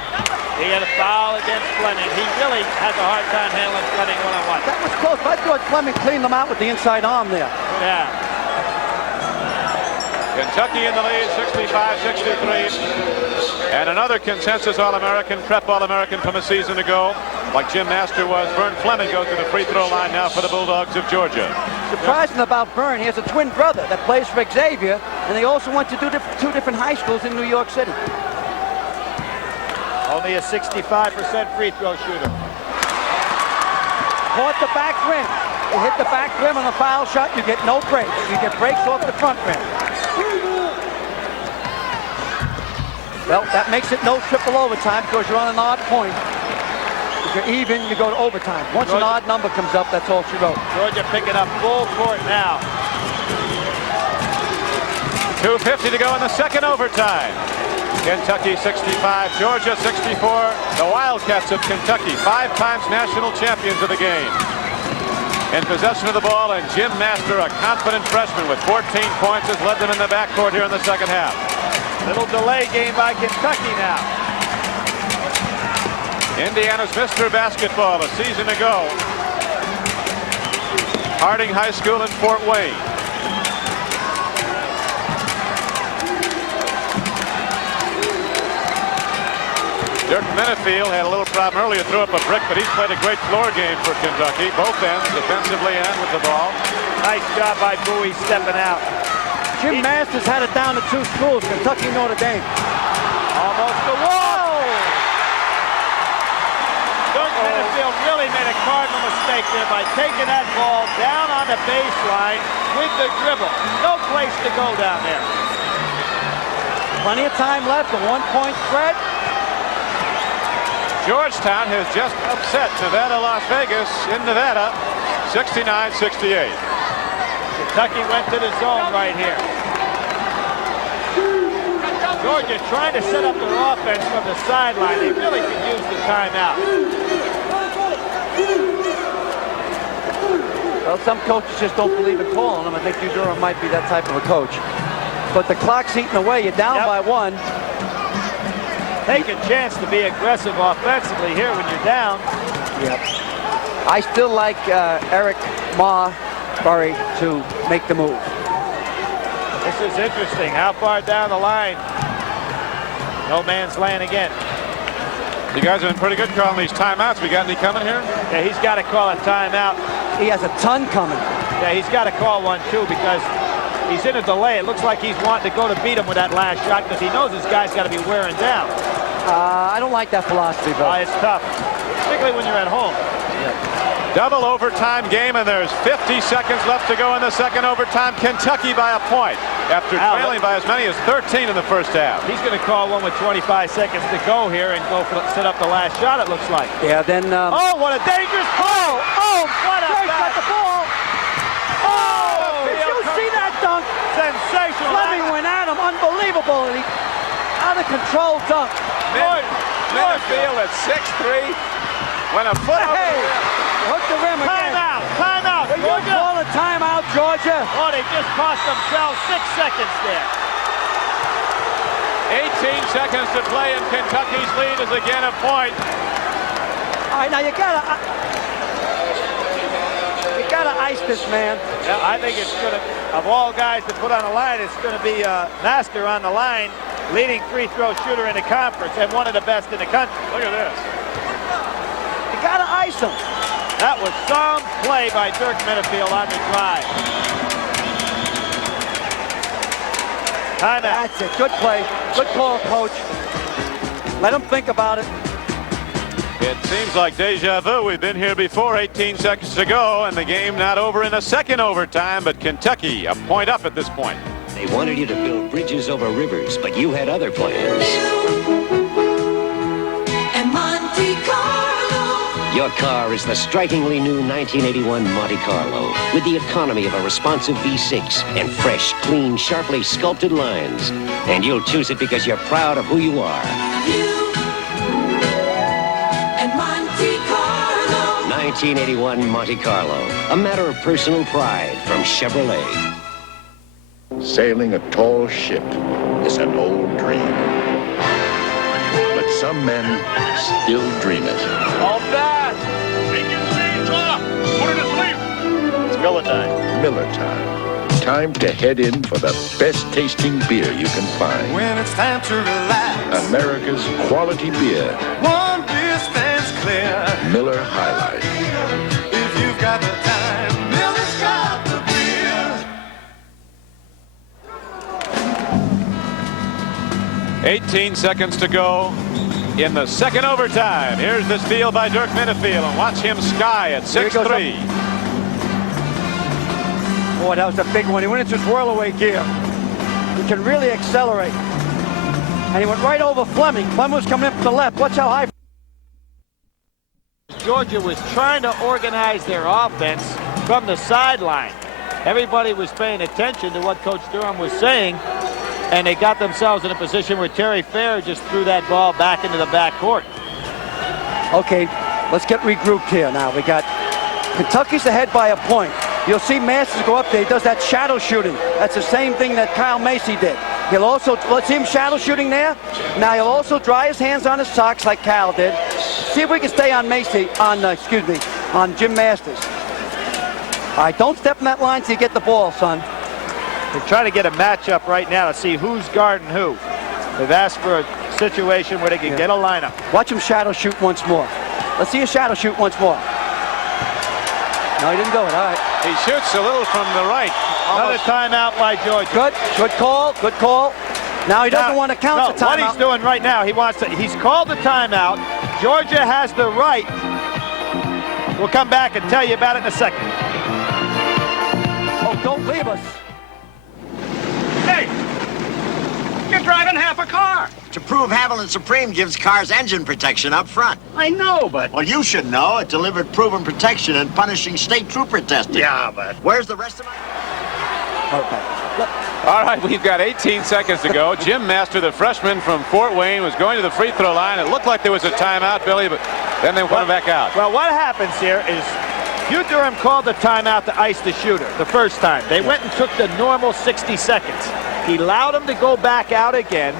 He had a foul against Fleming. He really has a hard time handling Fleming one-on-one. That was close. I thought Fleming cleaned them out with the inside arm there. Yeah. Kentucky in the lead, 65-63. And another consensus All-American, prep All-American from a season ago, like Jim Master was. Vern Fleming goes to the free throw line now for the Bulldogs of Georgia. Surprising about Vern, he has a twin brother that plays for Xavier, and they also went to 2 different high schools in New York City. Only a 65% free throw shooter. Caught the back rim. You hit the back rim on a foul shot, you get no breaks. You get breaks off the front rim. Well, that makes it no triple overtime because you're on an odd point. If you're even, you go to overtime. Once an odd number comes up, that's all she wrote. Georgia picking up full court now. 2:50 to go in the second overtime. Kentucky 65, Georgia 64. The Wildcats of Kentucky, 5 times national champions of the game. In possession of the ball, and Jim Master, a confident freshman with 14 points, has led them in the backcourt here in the second half. Little delay game by Kentucky now. Indiana's Mr. Basketball a season ago. Harding High School in Fort Wayne. Dirk Menefield had a little problem earlier, threw up a brick, but he's played a great floor game for Kentucky, both ends, defensively and with the ball. Nice job by Bowie stepping out. Jim Masters had it down to 2 schools, Kentucky, Notre Dame. Almost the wall. Dirk Menefield really made a cardinal mistake there by taking that ball down on the baseline with the dribble. No place to go down there. Plenty of time left, a 1-point spread. Georgetown has just upset Nevada, Las Vegas in Nevada, 69-68. Kentucky went to the zone right here. Georgia trying to set up their offense from the sideline. They really could use the timeout. Well, some coaches just don't believe in calling them. I think Hugh Durham might be that type of a coach. But the clock's eating away. You're down by 1. Take a chance to be aggressive offensively here when you're down. Yep. I still like Eric Marbury to make the move. This is interesting. How far down the line? No man's land again. You guys have been pretty good calling these timeouts. We got any coming here? Yeah, he's got to call a timeout. He has a ton coming. Yeah, he's got to call one too because he's in a delay. It looks like he's wanting to go to beat him with that last shot because he knows his guy's got to be wearing down. I don't like that philosophy, Bill. It's tough, particularly when you're at home. Double overtime game, and there's 50 seconds left to go in the second overtime. Kentucky by a point after trailing by as many as 13 in the first half. He's going to call one with 25 seconds to go here and go for set up the last shot, it looks like. Yeah, then... oh, what a dangerous ball! Oh, what a got the ball! Oh! Did you see that dunk? Sensational. Fleming went at him. Unbelievable. Out of control dunk. Menefield at 6'3". Went a foot over the rim. Hook the rim again. Timeout. Will you call a timeout, Georgia? Oh, they just cost themselves 6 seconds there. 18 seconds to play, and Kentucky's lead is again a point. All right, now you gotta ice this man. Yeah, I think it's gonna, of all guys to put on the line, it's gonna be Master on the line, leading free throw shooter in the conference and one of the best in the country. Look at this. You gotta ice him. That was some play by Dirk Menefield on the drive. Timeout. That's it. Good play. Good call, coach. Let him think about it. It seems like deja vu. We've been here before. 18 seconds to go, and the game not over in the second overtime, but Kentucky a point up at this point. They wanted you to build bridges over rivers, but you had other plans. And Monte Carlo. Your car is the strikingly new 1981 Monte Carlo with the economy of a responsive V6 and fresh, clean, sharply sculpted lines. And you'll choose it because you're proud of who you are. You and Monte Carlo. 1981 Monte Carlo, a matter of personal pride from Chevrolet. Sailing a tall ship is an old dream. But some men still dream it. All fast! Take your seats off! Put her to sleep! It's Miller time. Miller time. Time to head in for the best tasting beer you can find. When it's time to relax. America's quality beer. One beer stands clear. Miller High Life. If you've got the time, Miller's got the beer. 18 seconds to go in the second overtime. Here's the steal by Dirk Minifield, and watch him sky at 6-3. Boy, that was a big one. He went into his whirl-away gear. He can really accelerate. And he went right over Fleming. Fleming was coming in from the left. Watch how high. Georgia was trying to organize their offense from the sideline. Everybody was paying attention to what Coach Durham was saying, and they got themselves in a position where Terry Fair just threw that ball back into the backcourt. Okay, let's get regrouped here now. We got Kentucky's ahead by a point. You'll see Masters go up there. He does that shadow shooting. That's the same thing that Kyle Macy did. He'll also, let's see him shadow shooting there. Now he'll also dry his hands on his socks like Kyle did. See if we can stay on Macy, on Jim Masters. All right, don't step in that line till you get the ball, son. They're trying to get a matchup right now to see who's guarding who. They've asked for a situation where they can get a lineup. Watch him shadow shoot once more. Let's see a shadow shoot once more. No, he didn't go it. All right. He shoots a little from the right. Another timeout by Georgia. Good call. Good call. Now he doesn't want to count the timeout. What he's doing right now, he's called the timeout. Georgia has the right. We'll come back and tell you about it in a second. Oh, don't leave us. Hey! You're driving half a car! To prove Haviland Supreme gives cars engine protection up front. I know, but... Well, you should know. It delivered proven protection and punishing state trooper testing. Yeah, but... Where's the rest of my... All right, we've got 18 seconds to go. Jim Master, the freshman from Fort Wayne, was going to the free throw line. It looked like there was a timeout, Billy, but then they went back out. Well, what happens here is Hugh Durham called the timeout to ice the shooter the first time. They went and took the normal 60 seconds. He allowed him to go back out again,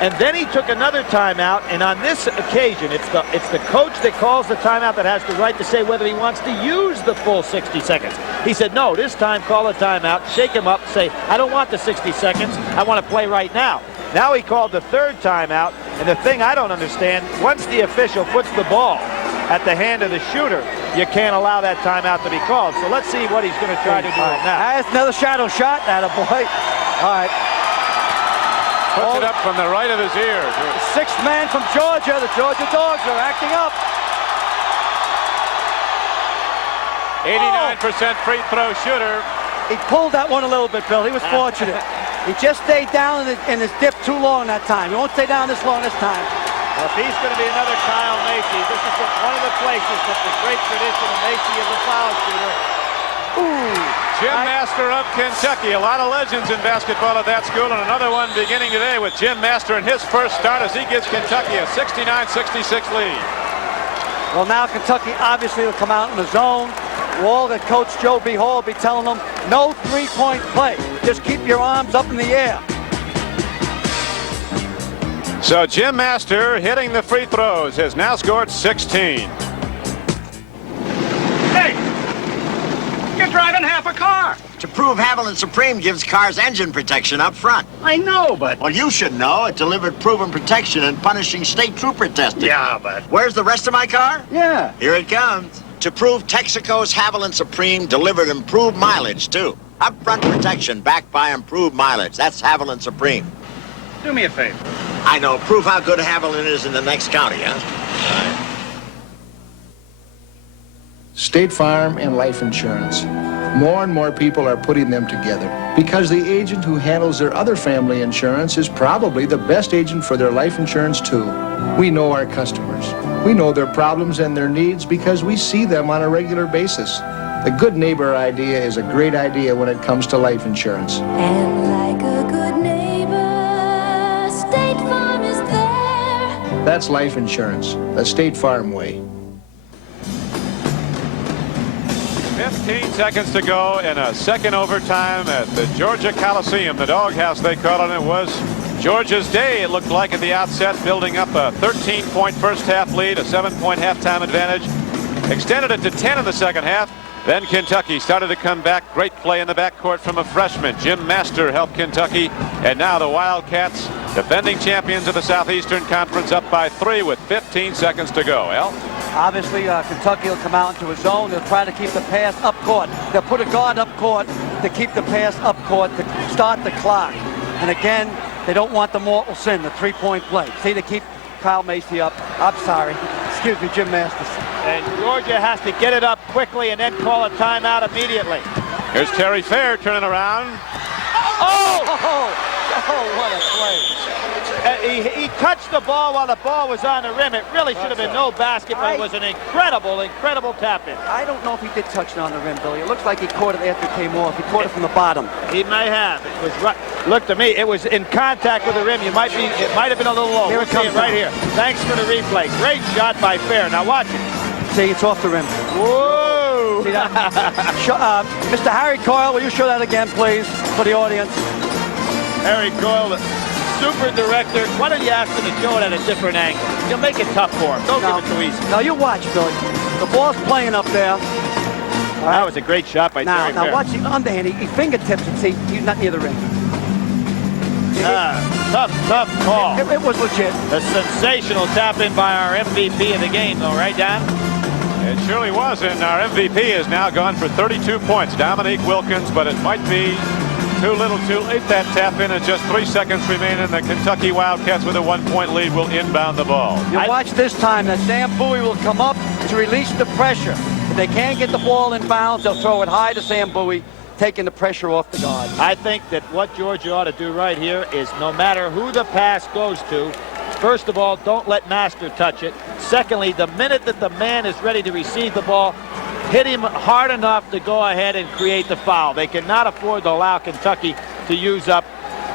and then he took another timeout, and on this occasion, it's the coach that calls the timeout that has the right to say whether he wants to use the full 60 seconds. He said, no, this time call a timeout, shake him up, say, I don't want the 60 seconds, I want to play right now. Now he called the third timeout, and the thing I don't understand, once the official puts the ball at the hand of the shooter, you can't allow that timeout to be called. So let's see what he's going to try to do now. That's another shadow shot, attaboy. All right. Puts it up from the right of his ear. Sixth man from Georgia. The Georgia Dogs are acting up. 89% free throw shooter. He pulled that one a little bit, Bill. He was fortunate. He just stayed down in his dip too long that time. He won't stay down this long this time. Well, if he's going to be another Kyle Macy, this is one of the places that the great tradition of Macy is a foul shooter. Ooh. Jim Master of Kentucky. A lot of legends in basketball at that school, and another one beginning today with Jim Master in his first start as he gives Kentucky a 69-66 lead. Well, now Kentucky obviously will come out in the zone. Wall that Coach Joe B. Hall will be telling them, no three-point play. Just keep your arms up in the air. So Jim Master, hitting the free throws, has now scored 16. Hey! You're driving half a car! To prove Haviland Supreme gives cars engine protection up front. I know, but... Well, you should know. It delivered proven protection and punishing state trooper testing. Yeah, but... Where's the rest of my car? Yeah. Here it comes. To prove Texaco's Haviland Supreme delivered improved mileage, too. Upfront protection backed by improved mileage. That's Haviland Supreme. Do me a favor. I know. Prove how good Haviland is in the next county, huh? All right. State Farm and life insurance. More and more people are putting them together because the agent who handles their other family insurance is probably the best agent for their life insurance too. We know our customers. We know their problems and their needs because we see them on a regular basis. The good neighbor idea is a great idea when it comes to life insurance. And like a good neighbor, State Farm is there. That's life insurance, the State Farm way. 15 seconds to go in a second overtime at the Georgia Coliseum. The doghouse, they call it. It was Georgia's day, it looked like at the outset, building up a 13-point first half lead, a 7-point halftime advantage. Extended it to 10 in the second half. Then Kentucky started to come back. Great play in the backcourt from a freshman. Jim Master helped Kentucky. And now the Wildcats, defending champions of the Southeastern Conference, up by 3 with 15 seconds to go. Al? Obviously, Kentucky will come out into a zone. They'll try to keep the pass up court. They'll put a guard up court to keep the pass up court to start the clock. And again, they don't want the mortal sin, the three-point play. See, to keep Kyle Macy up. I'm sorry. Excuse me, Jim Masters. And Georgia has to get it up quickly and then call a timeout immediately. Here's Terry Fair turning around. Oh, what a play. He touched the ball while the ball was on the rim. It really should have been no basket, but it was an incredible tap-in. I don't know if he did touch it on the rim, Billy. It looks like he caught it after it came off. He caught it from the bottom. He may have. It was right. Look to me, it was in contact with the rim. It might have been a little low. Here We'll it comes see it right here. Thanks for the replay. Great shot by Fair. Now watch it. See, it's off the rim. Whoa! See that? Mr. Harry Coyle, will you show that again, please, for the audience? Harry Coyle, the super director. Why don't you ask him to show it at a different angle? You'll make it tough for him. Don't give it too easy. Now you watch, Billy. The ball's playing up there. Right. That was a great shot by Terry Fair. Now watch the underhand. He fingertips it. See, he's not near the rim. Tough call. It was legit. A sensational tap-in by our MVP of the game, though, right, Don? It surely was, and our MVP has now gone for 32 points. Dominique Wilkins, but it might be too little too late. That tap-in as just 3 seconds remain, and the Kentucky Wildcats with a 1-point lead will inbound the ball. You watch this time that Sam Bowie will come up to release the pressure. If they can't get the ball in bounds, they'll throw it high to Sam Bowie, taking the pressure off the guard. I think that what Georgia ought to do right here is no matter who the pass goes to, first of all, don't let Master touch it. Secondly, the minute that the man is ready to receive the ball, hit him hard enough to go ahead and create the foul. They cannot afford to allow Kentucky to use up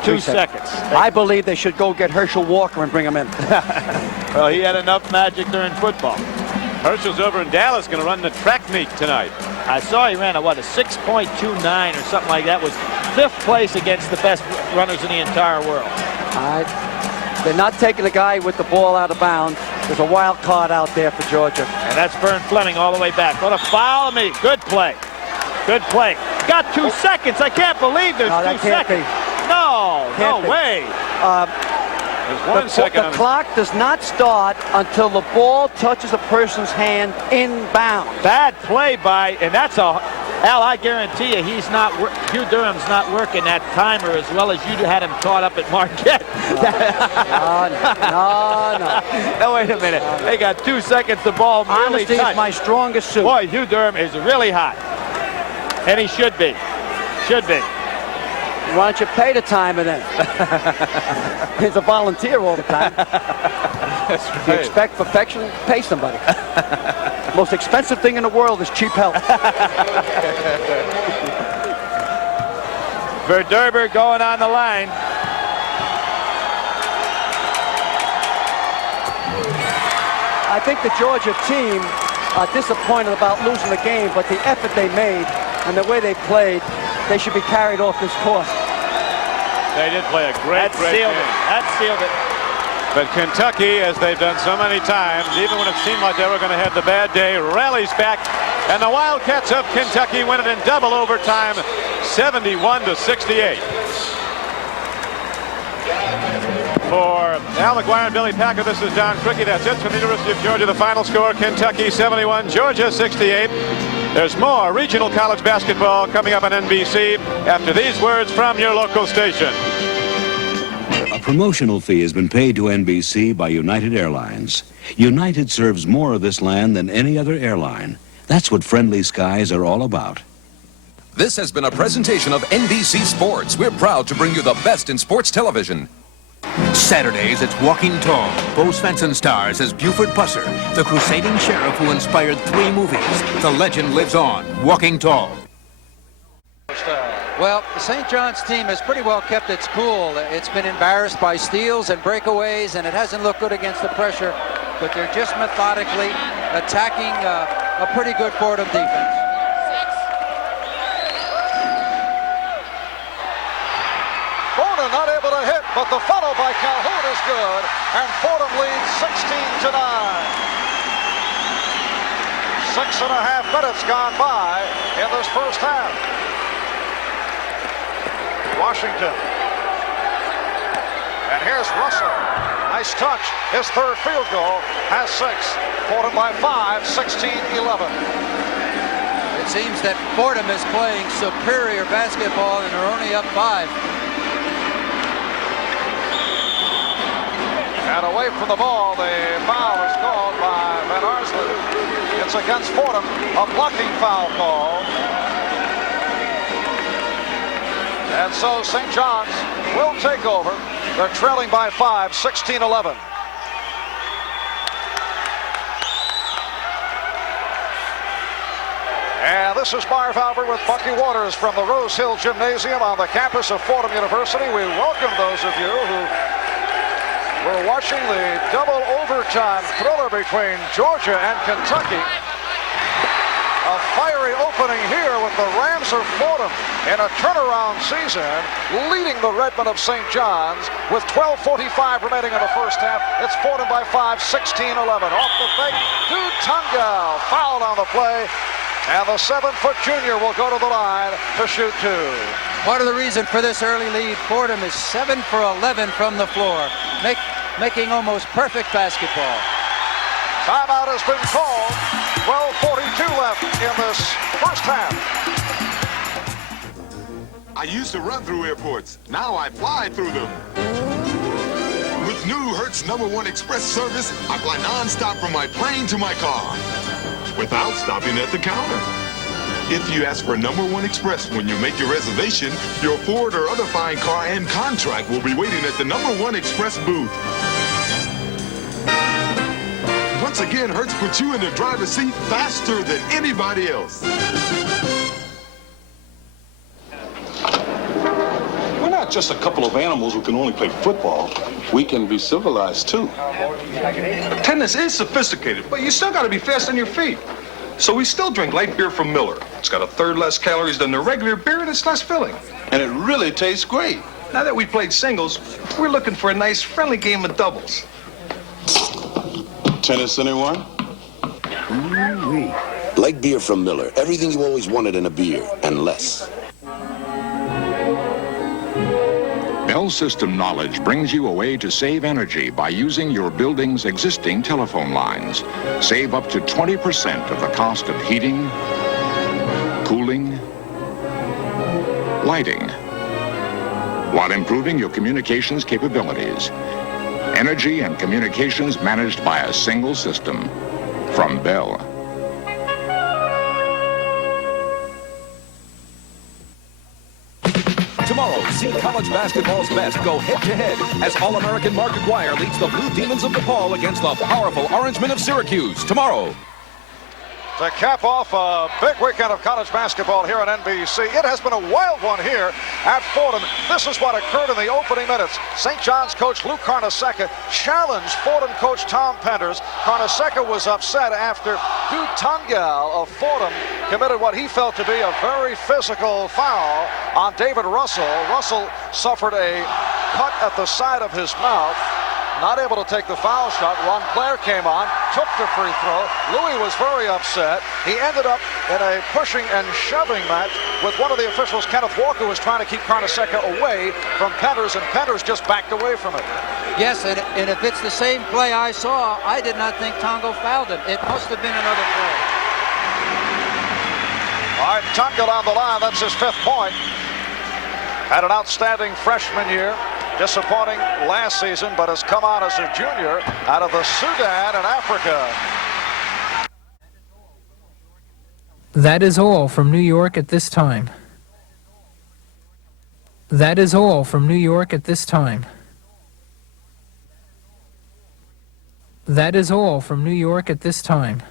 2 seconds. I believe they should go get Herschel Walker and bring him in. Well, he had enough magic during football. Herschel's over in Dallas, going to run the track meet tonight. I saw he ran a 6.29 or something like that. Was 5th place against the best runners in the entire world. They're not taking the guy with the ball out of bounds. There's a wild card out there for Georgia. And that's Vern Fleming all the way back. What a foul me. Good play. Good play. Got 2 seconds. I can't believe there's 2 seconds. No way. There's 1 second. The clock does not start until the ball touches a person's hand inbounds. Bad play by, and that's Al, I guarantee you Hugh Durham's not working that timer as well as you had him caught up at Marquette. No. No, wait a minute. They got 2 seconds, the ball merely Honesty touched. is my strongest suit. Boy, Hugh Durham is really hot. And he should be. Should be. Why don't you pay the timer then? He's a volunteer all the time. That's right. If you expect perfection, pay somebody. Most expensive thing in the world is cheap help. Verderber going on the line. I think the Georgia team are disappointed about losing the game, but the effort they made and the way they played, they should be carried off this course. They did play a great game. That sealed it. But Kentucky, as they've done so many times, even when it seemed like they were going to have the bad day, rallies back. And the Wildcats of Kentucky win it in double overtime, 71-68. For Al McGuire and Billy Packer, this is Don Criqui. That's it from the University of Georgia. The final score, Kentucky 71, Georgia 68. There's more regional college basketball coming up on NBC after these words from your local station. A promotional fee has been paid to NBC by United Airlines. United serves more of this land than any other airline. That's what friendly skies are all about. This has been a presentation of NBC Sports. We're proud to bring you the best in sports television. Saturdays, it's Walking Tall. Bo Svensson stars as Buford Pusser, the crusading sheriff who inspired 3 movies. The legend lives on. Walking Tall. Well, the St. John's team has pretty well kept its cool. It's been embarrassed by steals and breakaways, and it hasn't looked good against the pressure, but they're just methodically attacking a pretty good Fordham defense. Fordham not able to hit, but the follow by Calhoun is good, and Fordham leads 16-9. 6.5 minutes gone by in this first half. Washington. And here's Russell. Nice touch. His third field goal has 6. Fordham by 5, 16-11. It seems that Fordham is playing superior basketball and are only up 5. And away from the ball, the foul is called by Van Arslan. It's against Fordham, a blocking foul call. And so St. John's will take over. They're trailing by 5, 16-11. And this is Marv Albert with Bucky Waters from the Rose Hill Gymnasium on the campus of Fordham University. We welcome those of you who were watching the double overtime thriller between Georgia and Kentucky. A fiery opening here with the Rams of Fordham in a turnaround season, leading the Redmen of St. John's with 12:45 remaining in the first half. It's Fordham by 5, 16-11. Off the fake, Dutungal fouled on the play, and the 7-foot junior will go to the line to shoot 2. Part of the reason for this early lead, Fordham is 7 for 11 from the floor, making almost perfect basketball. Timeout has been called. 12:42 left in this first half. I used to run through airports. Now I fly through them. With new Hertz #1 Express service, I fly nonstop from my plane to my car without stopping at the counter. If you ask for #1 Express when you make your reservation, your Ford or other fine car and contract will be waiting at the #1 Express booth. Once again, Hertz puts you in the driver's seat faster than anybody else. We're not just a couple of animals who can only play football. We can be civilized, too. Tennis is sophisticated, but you still got to be fast on your feet. So we still drink light beer from Miller. It's got 1/3 less calories than the regular beer, and it's less filling. And it really tastes great. Now that we played singles, we're looking for a nice, friendly game of doubles. Tennis, anyone? Ooh-wee. Light beer from Miller. Everything you always wanted in a beer, and less. Bell System Knowledge brings you a way to save energy by using your building's existing telephone lines. Save up to 20% of the cost of heating, cooling, lighting, while improving your communications capabilities. Energy and communications managed by a single system from Bell. Tomorrow, see college basketball's best go head-to-head as All-American Mark McGuire leads the Blue Demons of DePaul against the powerful Orangemen of Syracuse. Tomorrow. To cap off a big weekend of college basketball here on NBC. It has been a wild one here at Fordham. This is what occurred in the opening minutes. St. John's coach Lou Carnesecca challenged Fordham coach Tom Penders. Carnesecca was upset after Dutungal of Fordham committed what he felt to be a very physical foul on David Russell. Russell suffered a cut at the side of his mouth. Not able to take the foul shot. Ron Clare came on, took the free throw. Louis was very upset. He ended up in a pushing and shoving match with one of the officials, Kenneth Walker, was trying to keep Carnesecca away from Penders, and Penders just backed away from it. Yes, and if it's the same play I saw, I did not think Tongo fouled him. It must have been another play. All right, Tongo on the line. That's his 5th point. Had an outstanding freshman year. Disappointing last season, but has come out as a junior out of the Sudan in Africa. That is all from New York at this time. That is all from New York at this time. That is all from New York at this time.